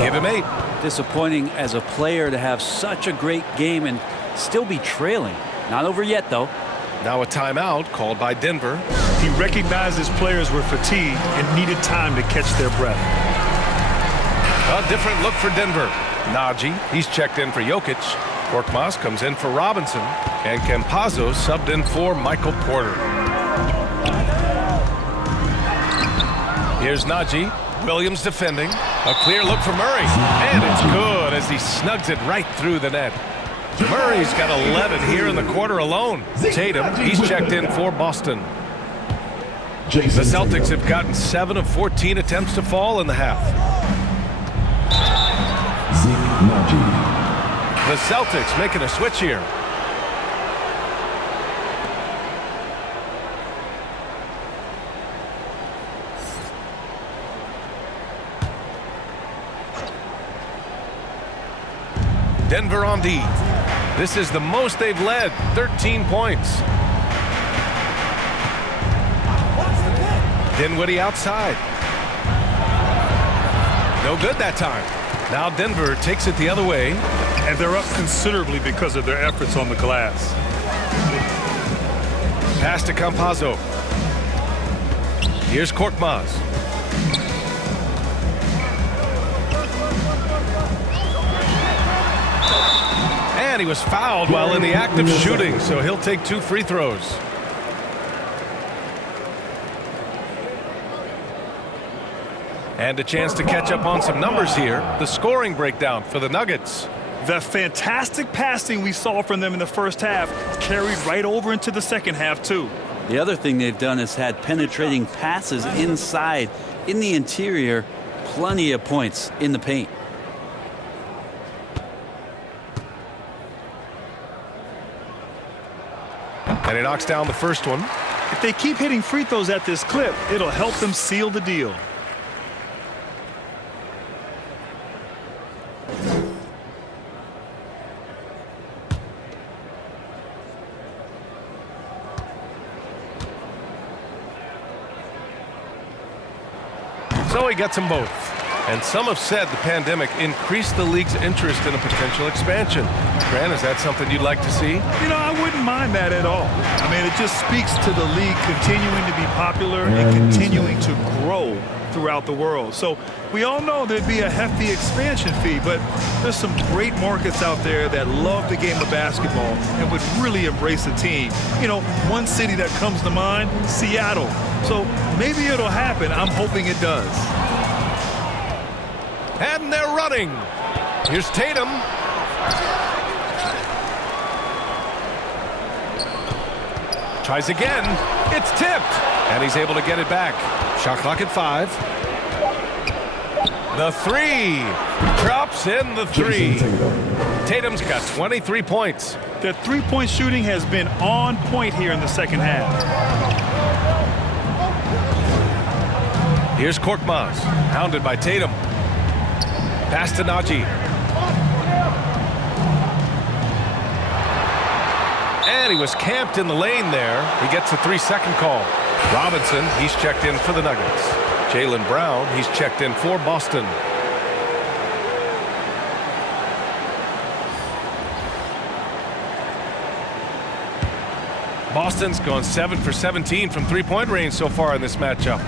Give him 8. Disappointing as a player to have such a great game and still be trailing. Not over yet, though. Now a timeout called by Denver. He recognized his players were fatigued and needed time to catch their breath. A different look for Denver. Najee, he's checked in for Jokic. Korkmaz comes in for Robinson. And Campazzo subbed in for Michael Porter. Here's Najee. Williams defending. A clear look for Murray. And it's good as he snugs it right through the net. Murray's got 11 here in the quarter alone. Tatum, he's checked in for Boston. The Celtics have gotten 7 of 14 attempts to fall in the half. The Celtics making a switch here. Denver on D. This is the most they've led, 13 points. Dinwiddie outside. No good that time. Now Denver takes it the other way. And they're up considerably because of their efforts on the glass. Pass to Campazzo. Here's Korkmaz. And he was fouled while in the act of shooting, so he'll take 2 free throws. And a chance to catch up on some numbers here. The scoring breakdown for the Nuggets. The fantastic passing we saw from them in the first half carried right over into the second half, too. The other thing they've done is had penetrating passes inside, in the interior, plenty of points in the paint. And he knocks down the first one. If they keep hitting free throws at this clip, it'll help them seal the deal. So he gets them both. And some have said the pandemic increased the league's interest in a potential expansion. Grant, is that something you'd like to see? You know, I wouldn't mind that at all. I mean, it just speaks to the league continuing to be popular and continuing to grow throughout the world. So we all know there'd be a hefty expansion fee, but there's some great markets out there that love the game of basketball and would really embrace the team. You know, one city that comes to mind, Seattle. So maybe it'll happen. I'm hoping it does. And they're running. Here's Tatum. Tries again. It's tipped. And he's able to get it back. Shot clock at 5. The 3. Drops in the 3. Tatum's got 23 points. The three-point shooting has been on point here in the second half. Here's Korkmaz. Hounded by Tatum. Pass to Najee. And he was camped in the lane there. He gets a 3-second call. Robinson, he's checked in for the Nuggets. Jalen Brown, he's checked in for Boston. Boston's gone 7 for 17 from three-point range so far in this matchup.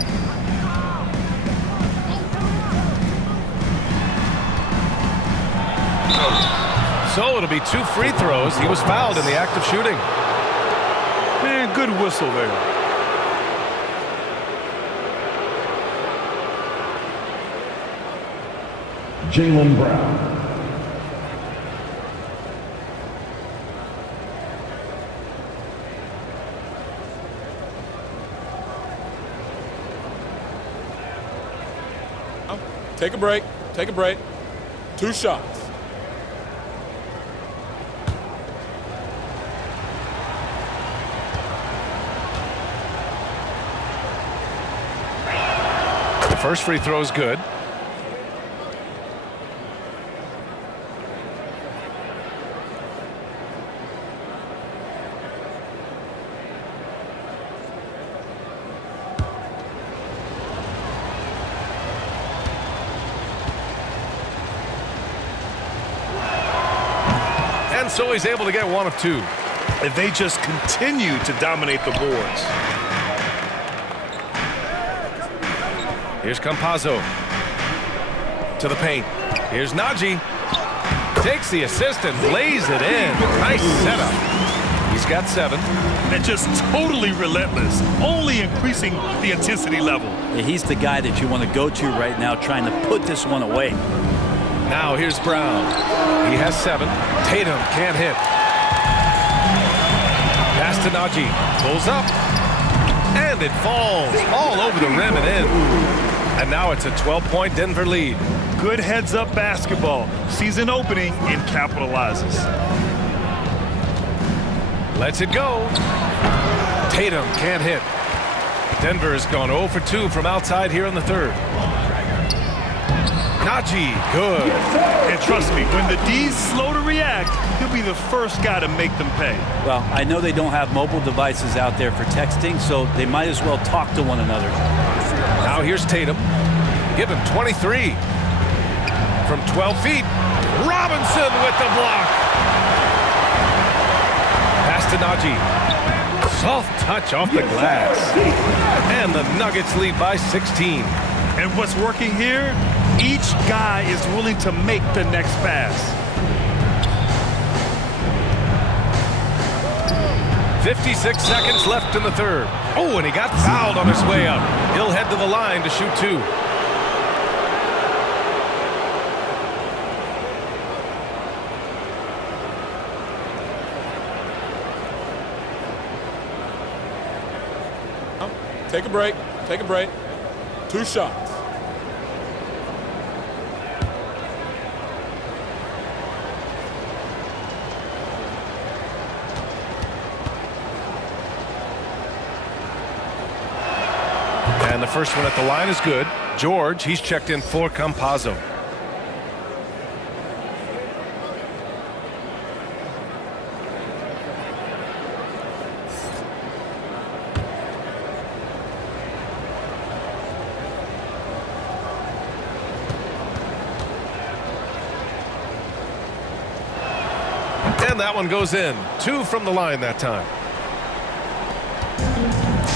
So it'll be 2 free throws. He was fouled in the act of shooting. Man, good whistle there. Jalen Brown. Take a break. Take a break. 2 shots. first free throw is good. And so he's able to get one of two. And they just continue to dominate the boards. Here's Campazzo to the paint. Here's Najee. Takes the assist and lays it in. Nice setup. He's got 7. And just totally relentless, only increasing the intensity level. Yeah, he's the guy that you want to go to right now, trying to put this one away. Now here's Brown. He has 7. Tatum can't hit. Pass to Najee. Pulls up. And it falls all over the rim and in. And now it's a 12-point Denver lead. Good heads-up basketball. Season opening and capitalizes. Lets it go. Tatum can't hit. Denver has gone 0 for 2 from outside here in the third. Najee, good. And trust me, when the D's slow to react, he'll be the first guy to make them pay. Well, I know they don't have mobile devices out there for texting, so they might as well talk to one another. Now here's Tatum. Give him 23. From 12 feet. Robinson with the block. Pass to Najee. Soft touch off the glass. And the Nuggets lead by 16. And what's working here? Each guy is willing to make the next pass. 56 seconds left in the third. Oh, and he got fouled on his way up. He'll head to the line to shoot 2. Take a break. Take a break. 2 shots. And the first one at the line is good. George, he's checked in for Campazzo. And that one goes in. 2 from the line that time.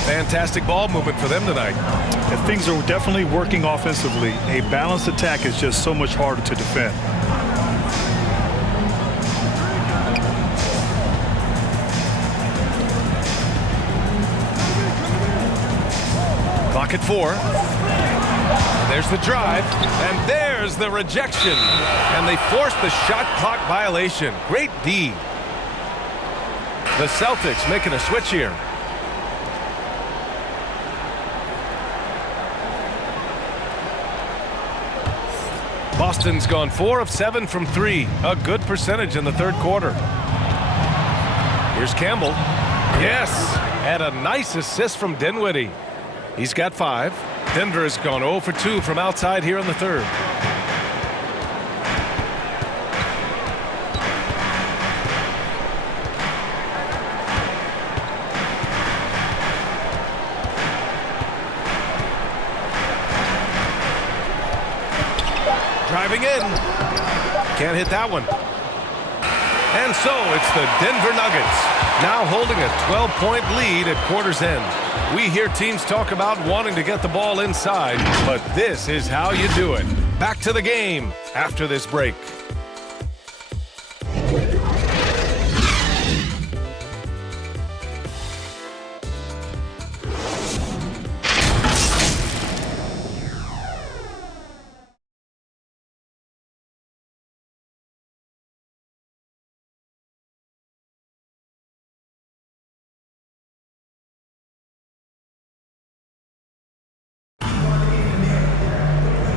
Fantastic ball movement for them tonight. And things are definitely working offensively. A balanced attack is just so much harder to defend. Clock at 4. There's the drive, and there's the rejection. And they forced the shot clock violation. Great D. The Celtics making a switch here. Boston's gone 4 of 7 from 3. A good percentage in the third quarter. Here's Campbell. Yes, and a nice assist from Dinwiddie. He's got 5. Denver has gone 0 for 2 from outside here in the third. Driving in. Can't hit that one. And so it's the Denver Nuggets now holding a 12-point lead at quarter's end. We hear teams talk about wanting to get the ball inside, but this is how you do it. Back to the game after this break.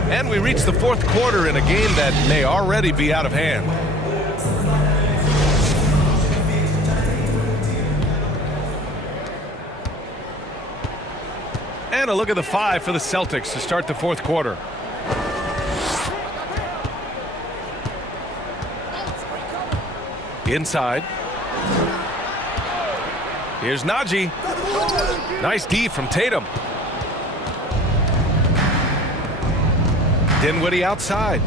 And we reach the fourth quarter in a game that may already be out of hand. And a look at the 5 for the Celtics to start the fourth quarter. Inside. Here's Najee. Nice D from Tatum. Dinwiddie outside.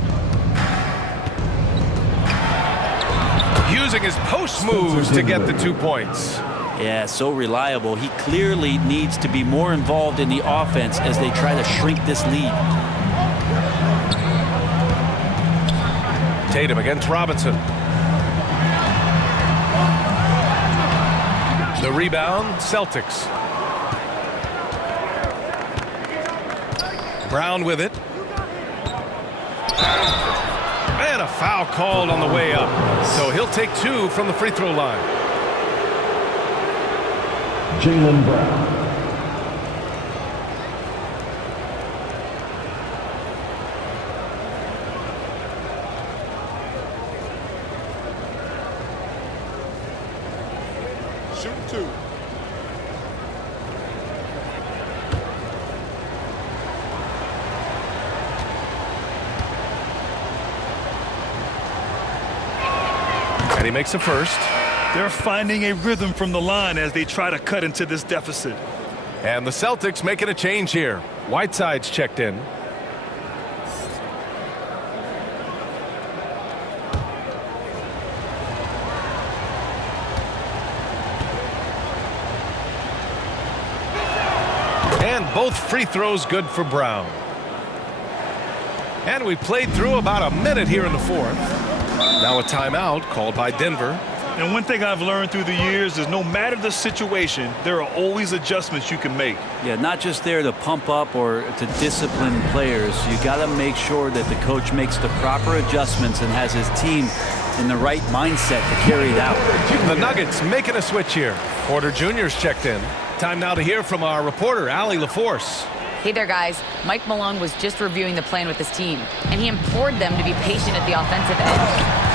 Using his post moves to get the 2 points. Yeah, so reliable. He clearly needs to be more involved in the offense as they try to shrink this lead. Tatum against Robinson. The rebound, Celtics. Brown with it. And a foul called on the way up. So he'll take 2 from the free throw line. Jalen Brown. Shoot 2. And he makes the first. They're finding a rhythm from the line as they try to cut into this deficit. And the Celtics making a change here. Whiteside's checked in. And both free throws good for Brown. And we played through about a minute here in the fourth. Now a timeout called by Denver. And one thing I've learned through the years is no matter the situation, there are always adjustments you can make. Yeah, not just there to pump up or to discipline players. You got to make sure that the coach makes the proper adjustments and has his team in the right mindset to carry it out. The Nuggets making a switch here. Porter Jr.'s checked in. Time now to hear from our reporter, Allie LaForce. Hey there, guys. Mike Malone was just reviewing the plan with his team, and he implored them to be patient at the offensive end.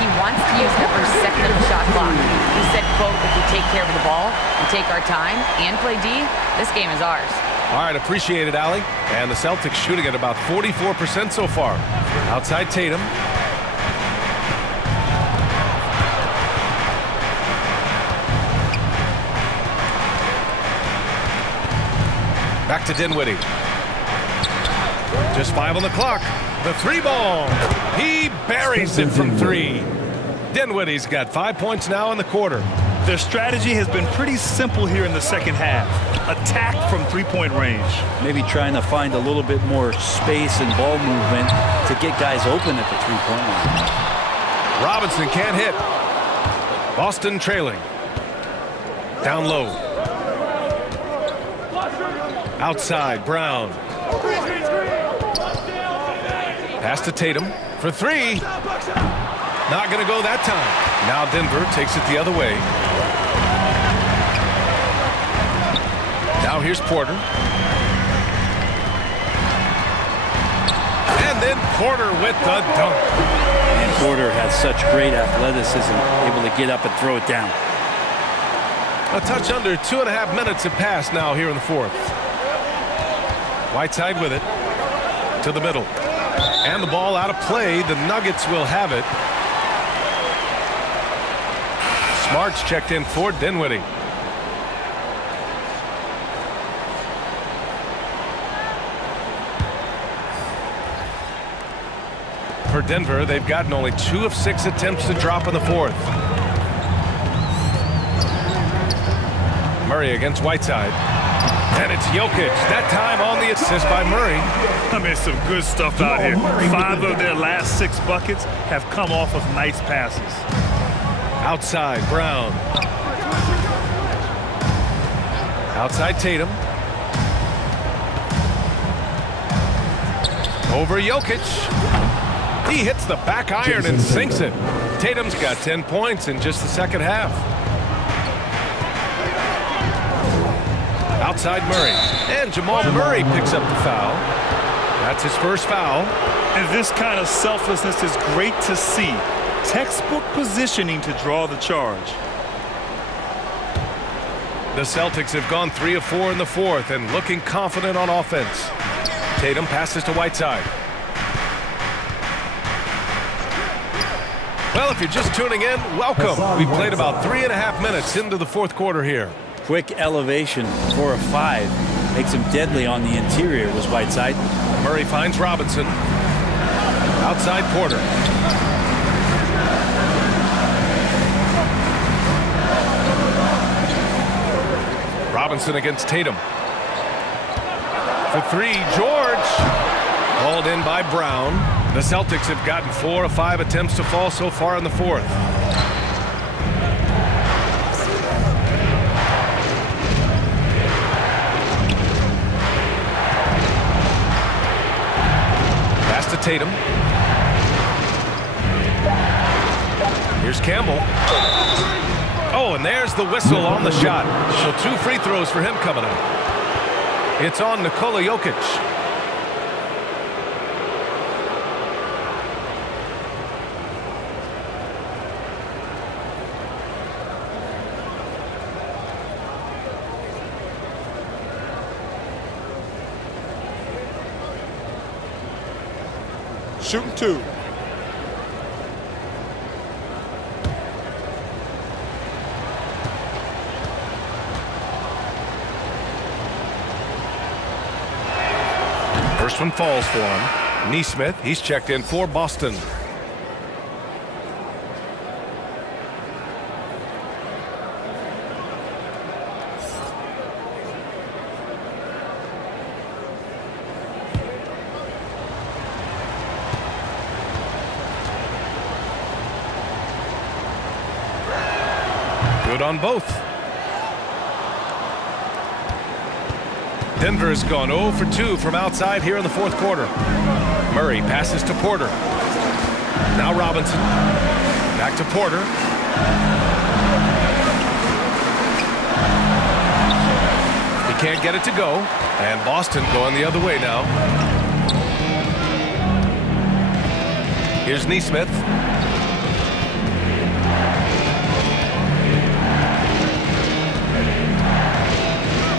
He wants to use every second of the shot clock. He said, quote, if we take care of the ball and take our time and play D, this game is ours. All right, appreciate it, Allie. And the Celtics shooting at about 44% so far. Outside Tatum. Back to Dinwiddie. Just 5 on the clock. The 3 ball. He buries it from 3. Dinwiddie's got 5 points now in the quarter. Their strategy has been pretty simple here in the second half. Attack from 3-point range. Maybe trying to find a little bit more space and ball movement to get guys open at the 3-point line. Robinson can't hit. Boston trailing. Down low. Outside, Brown. Pass to Tatum for 3. Not going to go that time. Now Denver takes it the other way. Now here's Porter. And then Porter with the dunk. And Porter has such great athleticism, able to get up and throw it down. A touch under 2.5 minutes have passed now here in the fourth. Whiteside with it to the middle. And the ball out of play. The Nuggets will have it. Smart's checked in for Dinwiddie. For Denver, they've gotten only 2 of 6 attempts to drop in the fourth. Murray against Whiteside. And it's Jokic, that time on the assist by Murray. I mean, some good stuff out here. 5 of their last 6 buckets have come off of nice passes. Outside, Brown. Outside, Tatum. Over Jokic. He hits the back iron and sinks it. Tatum's got 10 points in just the second half. Outside Murray. And Jamal Murray picks up the foul. That's his first foul. And this kind of selflessness is great to see. Textbook positioning to draw the charge. The Celtics have gone 3 of 4 in the fourth and looking confident on offense. Tatum passes to Whiteside. Well, if you're just tuning in, welcome. We've played about 3.5 minutes into the fourth quarter here. Quick elevation for a 5. Makes him deadly on the interior was Whiteside. Murray finds Robinson. Outside Porter. Robinson against Tatum. For 3, George. Hauled in by Brown. The Celtics have gotten 4 of 5 attempts to fall so far in the fourth. Pass to Tatum. Here's Campbell. Oh, and there's the whistle on the shot. So 2 free throws for him coming up. It's on Nikola Jokic. Shooting 2. First one falls for him. Nesmith, he's checked in for Boston. Good on both. Denver has gone 0 for 2 from outside here in the fourth quarter. Murray passes to Porter. Now Robinson. Back to Porter. He can't get it to go. And Boston going the other way now. Here's Nesmith.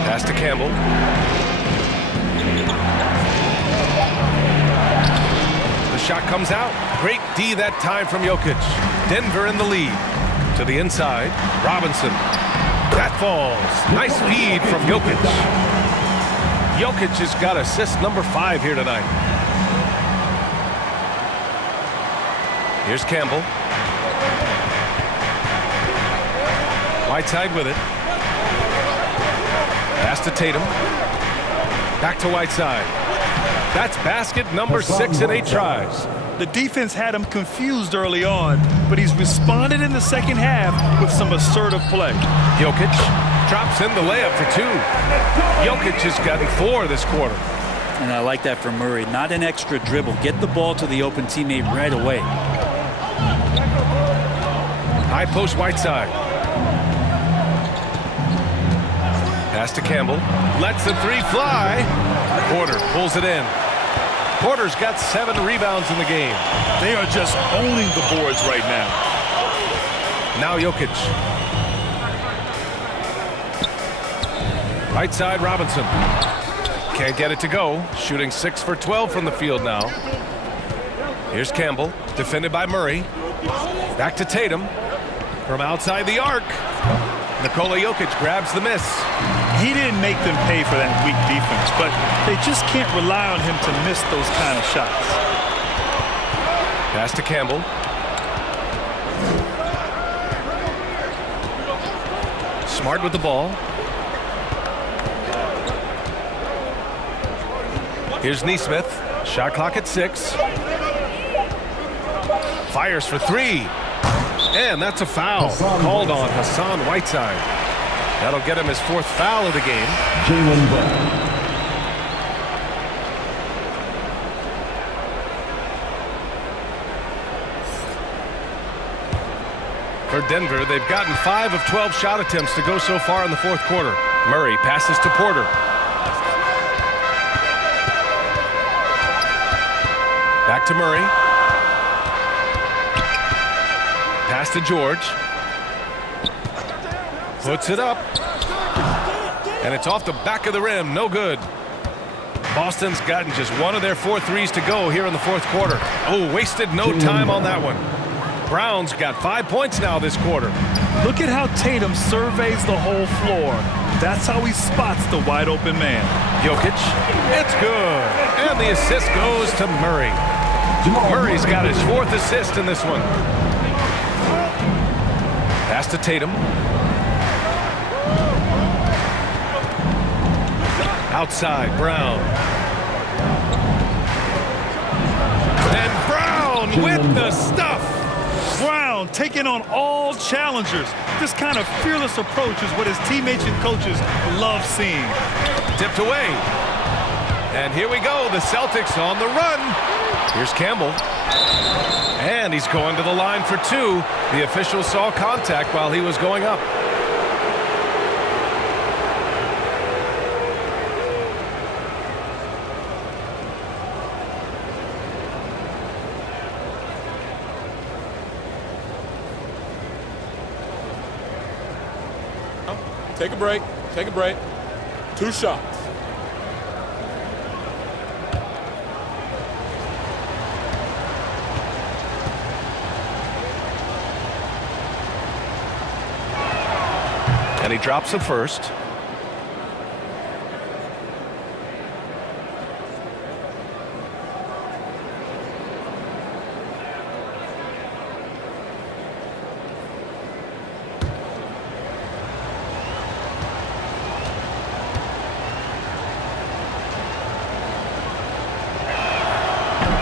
Pass to Campbell. The shot comes out. Great D that time from Jokic. Denver in the lead. To the inside. Robinson. That falls. Nice feed from Jokic. Jokic has got assist number 5 here tonight. Here's Campbell. Whiteside with it. Pass to Tatum. Back to Whiteside. That's basket number 6 in 8 tries. The defense had him confused early on, but he's responded in the second half with some assertive play. Jokic drops in the layup for 2. Jokic has gotten 4 this quarter. And I like that from Murray. Not an extra dribble. Get the ball to the open teammate right away. High post Whiteside. Pass to Campbell. Lets the 3 fly. Porter pulls it in. Porter's got 7 rebounds in the game. They are just owning the boards right now. Now Jokic. Right side Robinson. Can't get it to go. Shooting 6 for 12 from the field now. Here's Campbell. Defended by Murray. Back to Tatum. From outside the arc. Nikola Jokic grabs the miss. He didn't make them pay for that weak defense, but they just can't rely on him to miss those kind of shots. Pass to Campbell. Smart with the ball. Here's Nesmith. Shot clock at 6. Fires for 3. And that's a foul called on Hassan Whiteside. That'll get him his 4th foul of the game. Jalen Brown. For Denver, they've gotten 5 of 12 shot attempts to go so far in the 4th quarter. Murray passes to Porter. Back to Murray. Pass to George. Puts it up. And it's off the back of the rim. No good. Boston's gotten just one of their 4 threes to go here in the fourth quarter. Oh, wasted no time on that one. Brown's got 5 points now this quarter. Look at how Tatum surveys the whole floor. That's how he spots the wide open man. Jokic, it's good. And the assist goes to Murray. Murray's got his 4th assist in this one. Pass to Tatum. Outside, Brown. And Brown with the stuff. Brown taking on all challengers. This kind of fearless approach is what his teammates and coaches love seeing. Tipped away. And here we go. The Celtics on the run. Here's Campbell. And he's going to the line for 2. The official saw contact while he was going up. Take a break. Take a break. 2 shots. And he drops the first.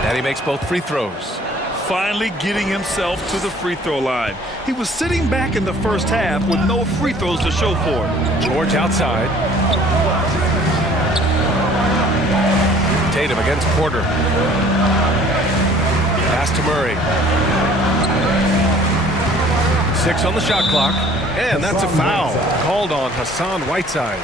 And he makes both free throws. Finally getting himself to the free throw line. He was sitting back in the first half with no free throws to show for it. George outside. Tatum against Porter. Pass to Murray. 6 on the shot clock. And that's a foul called on Hassan Whiteside.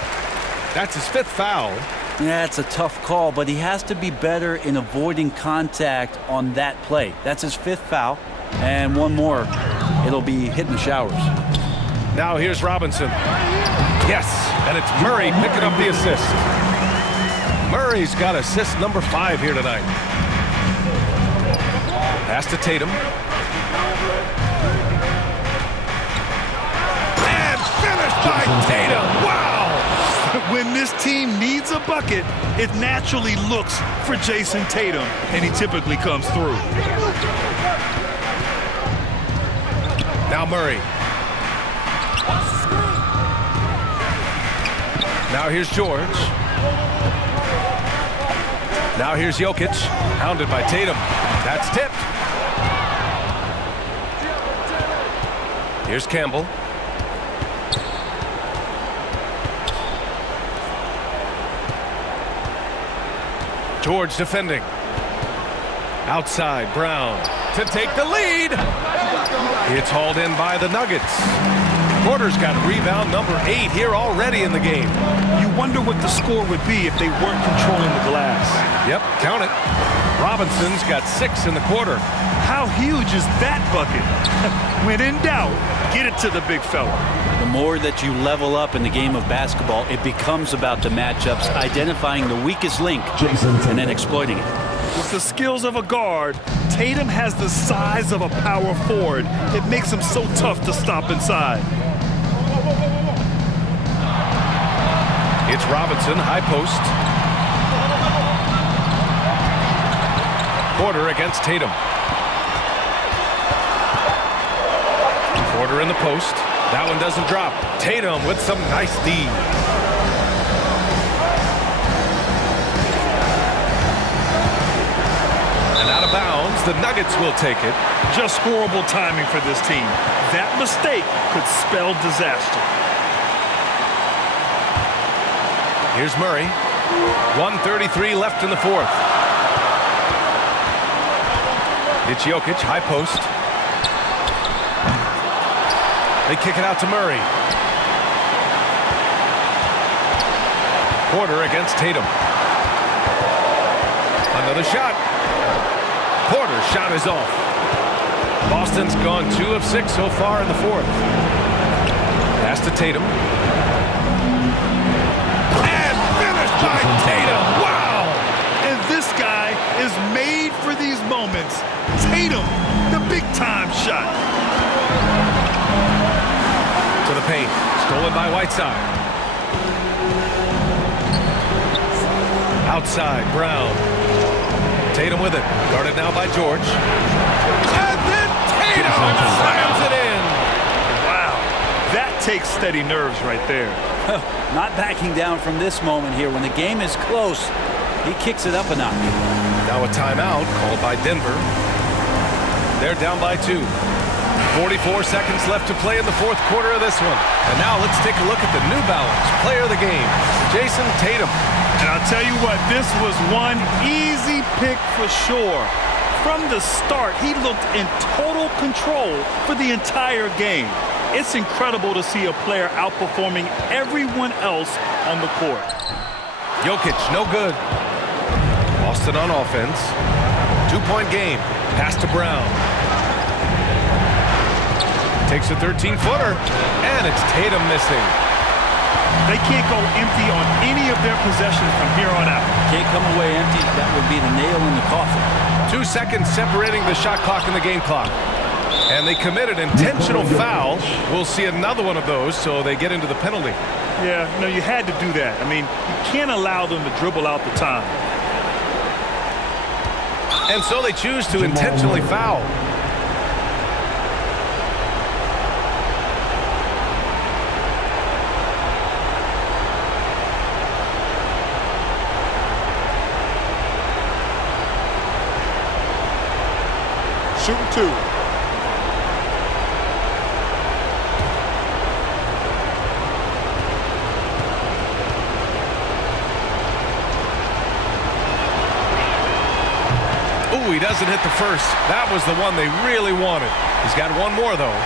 That's his 5th foul. Yeah, it's a tough call, but he has to be better in avoiding contact on that play. That's his 5th foul, and one more, it'll be hitting the showers. Now here's Robinson. Yes, and it's Murray picking up the assist. Murray's got assist number 5 here tonight. Pass to Tatum. And finished by Tatum. Wow! When this team needs a bucket, it naturally looks for Jason Tatum, and he typically comes through. Now Murray. Now here's George. Now here's Jokic, hounded by Tatum. That's tipped. Here's Campbell. George defending. Outside, Brown to take the lead. It's hauled in by the Nuggets. Porter's got rebound number 8 here already in the game. You wonder what the score would be if they weren't controlling the glass. Yep, count it. Robinson's got 6 in the quarter. How huge is that bucket? When in doubt, get it to the big fella. The more that you level up in the game of basketball, it becomes about the matchups, identifying the weakest link, and then exploiting it. With the skills of a guard, Tatum has the size of a power forward. It makes him so tough to stop inside. It's Robinson, high post. Porter against Tatum. Porter in the post. That one doesn't drop. Tatum with some nice D. And out of bounds, the Nuggets will take it. Just horrible timing for this team. That mistake could spell disaster. Here's Murray. 1:33 left in the fourth. It's Jokic, high post. They kick it out to Murray. Porter against Tatum. Another shot. Porter's shot is off. Boston's gone 2 of 6 so far in the fourth. Pass to Tatum. And finished by Tatum. Wow! And this guy is made for these moments. Tatum, the big-time shot. To the paint. Stolen by Whiteside. Outside, Brown. Tatum with it. Guarded now by George. And then Tatum slams it in. Wow. That takes steady nerves right there. Not backing down from this moment here. When the game is close, he kicks it up a notch. Now a timeout called by Denver. They're down by 2. 44 seconds left to play in the fourth quarter of this one. And now let's take a look at the New Balance player of the game, Jason Tatum. And I'll tell you what, this was one easy pick for sure. From the start, he looked in total control for the entire game. It's incredible to see a player outperforming everyone else on the court. Jokic, no good. Boston on offense. 2-point game. Pass to Brown. Takes a 13-footer, and it's Tatum missing. They can't go empty on any of their possessions from here on out. Can't come away empty. That would be the nail in the coffin. 2 seconds separating the shot clock and the game clock. And they committed intentional foul. We'll see another one of those, so they get into the penalty. Yeah, no, you had to do that. I mean, you can't allow them to dribble out the time. And so they choose to intentionally foul. Shooting 2. Ooh, he doesn't hit the first. That was the one they really wanted. He's got one more, though.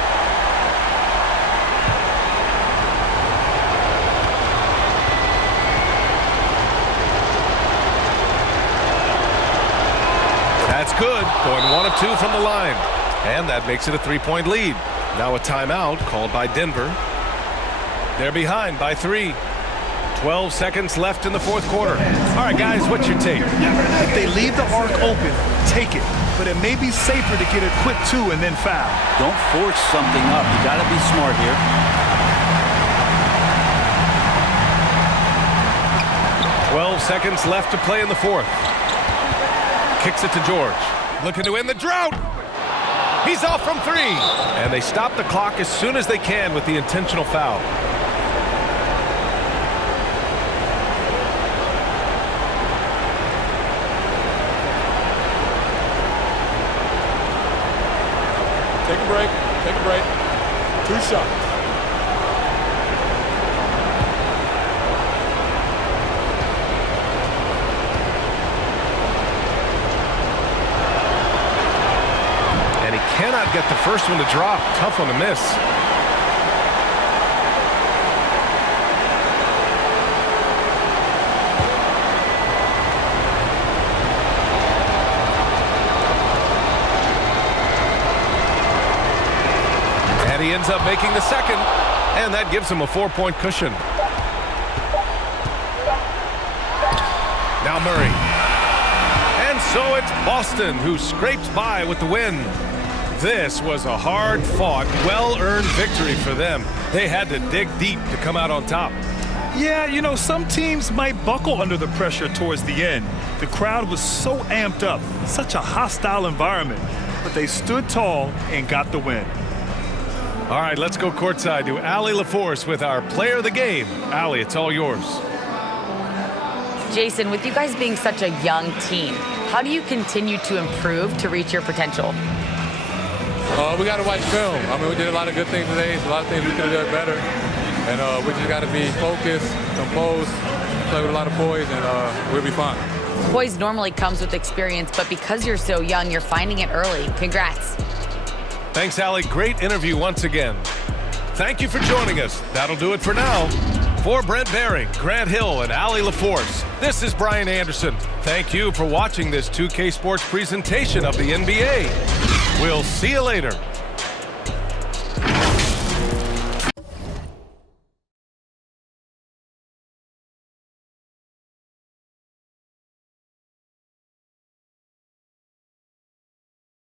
That's good. Going 1 of 2 from the line. And that makes it a 3-point lead. Now a timeout called by Denver. They're behind by 3. 12 seconds left in the fourth quarter. All right, guys, what's your take? If they leave the arc open, take it. But it may be safer to get a quick 2 and then foul. Don't force something up. You got to be smart here. Seconds left to play in the fourth. Kicks it to George. Looking to end the drought. He's off from 3. And they stop the clock as soon as they can with the intentional foul. Take a break. Take a break. 2 shots. And he cannot get the first one to drop. Tough one to miss. He ends up making the second, and that gives him a 4-point cushion. Now Murray. And so it's Boston who scrapes by with the win. This was a hard-fought, well-earned victory for them. They had to dig deep to come out on top. Yeah, you know, some teams might buckle under the pressure towards the end. The crowd was so amped up, such a hostile environment, but they stood tall and got the win. All right, let's go courtside to Allie LaForce with our player of the game. Allie, it's all yours. Jason, with you guys being such a young team, how do you continue to improve to reach your potential? We got to watch film. I mean, we did a lot of good things today. So a lot of things we could have done better. And we just got to be focused, composed, play with a lot of poise, and we'll be fine. Poise normally comes with experience, but because you're so young, you're finding it early. Congrats. Thanks, Allie. Great interview once again. Thank you for joining us. That'll do it for now. For Brent Baring, Grant Hill, and Allie LaForce, this is Brian Anderson. Thank you for watching this 2K Sports presentation of the NBA. We'll see you later.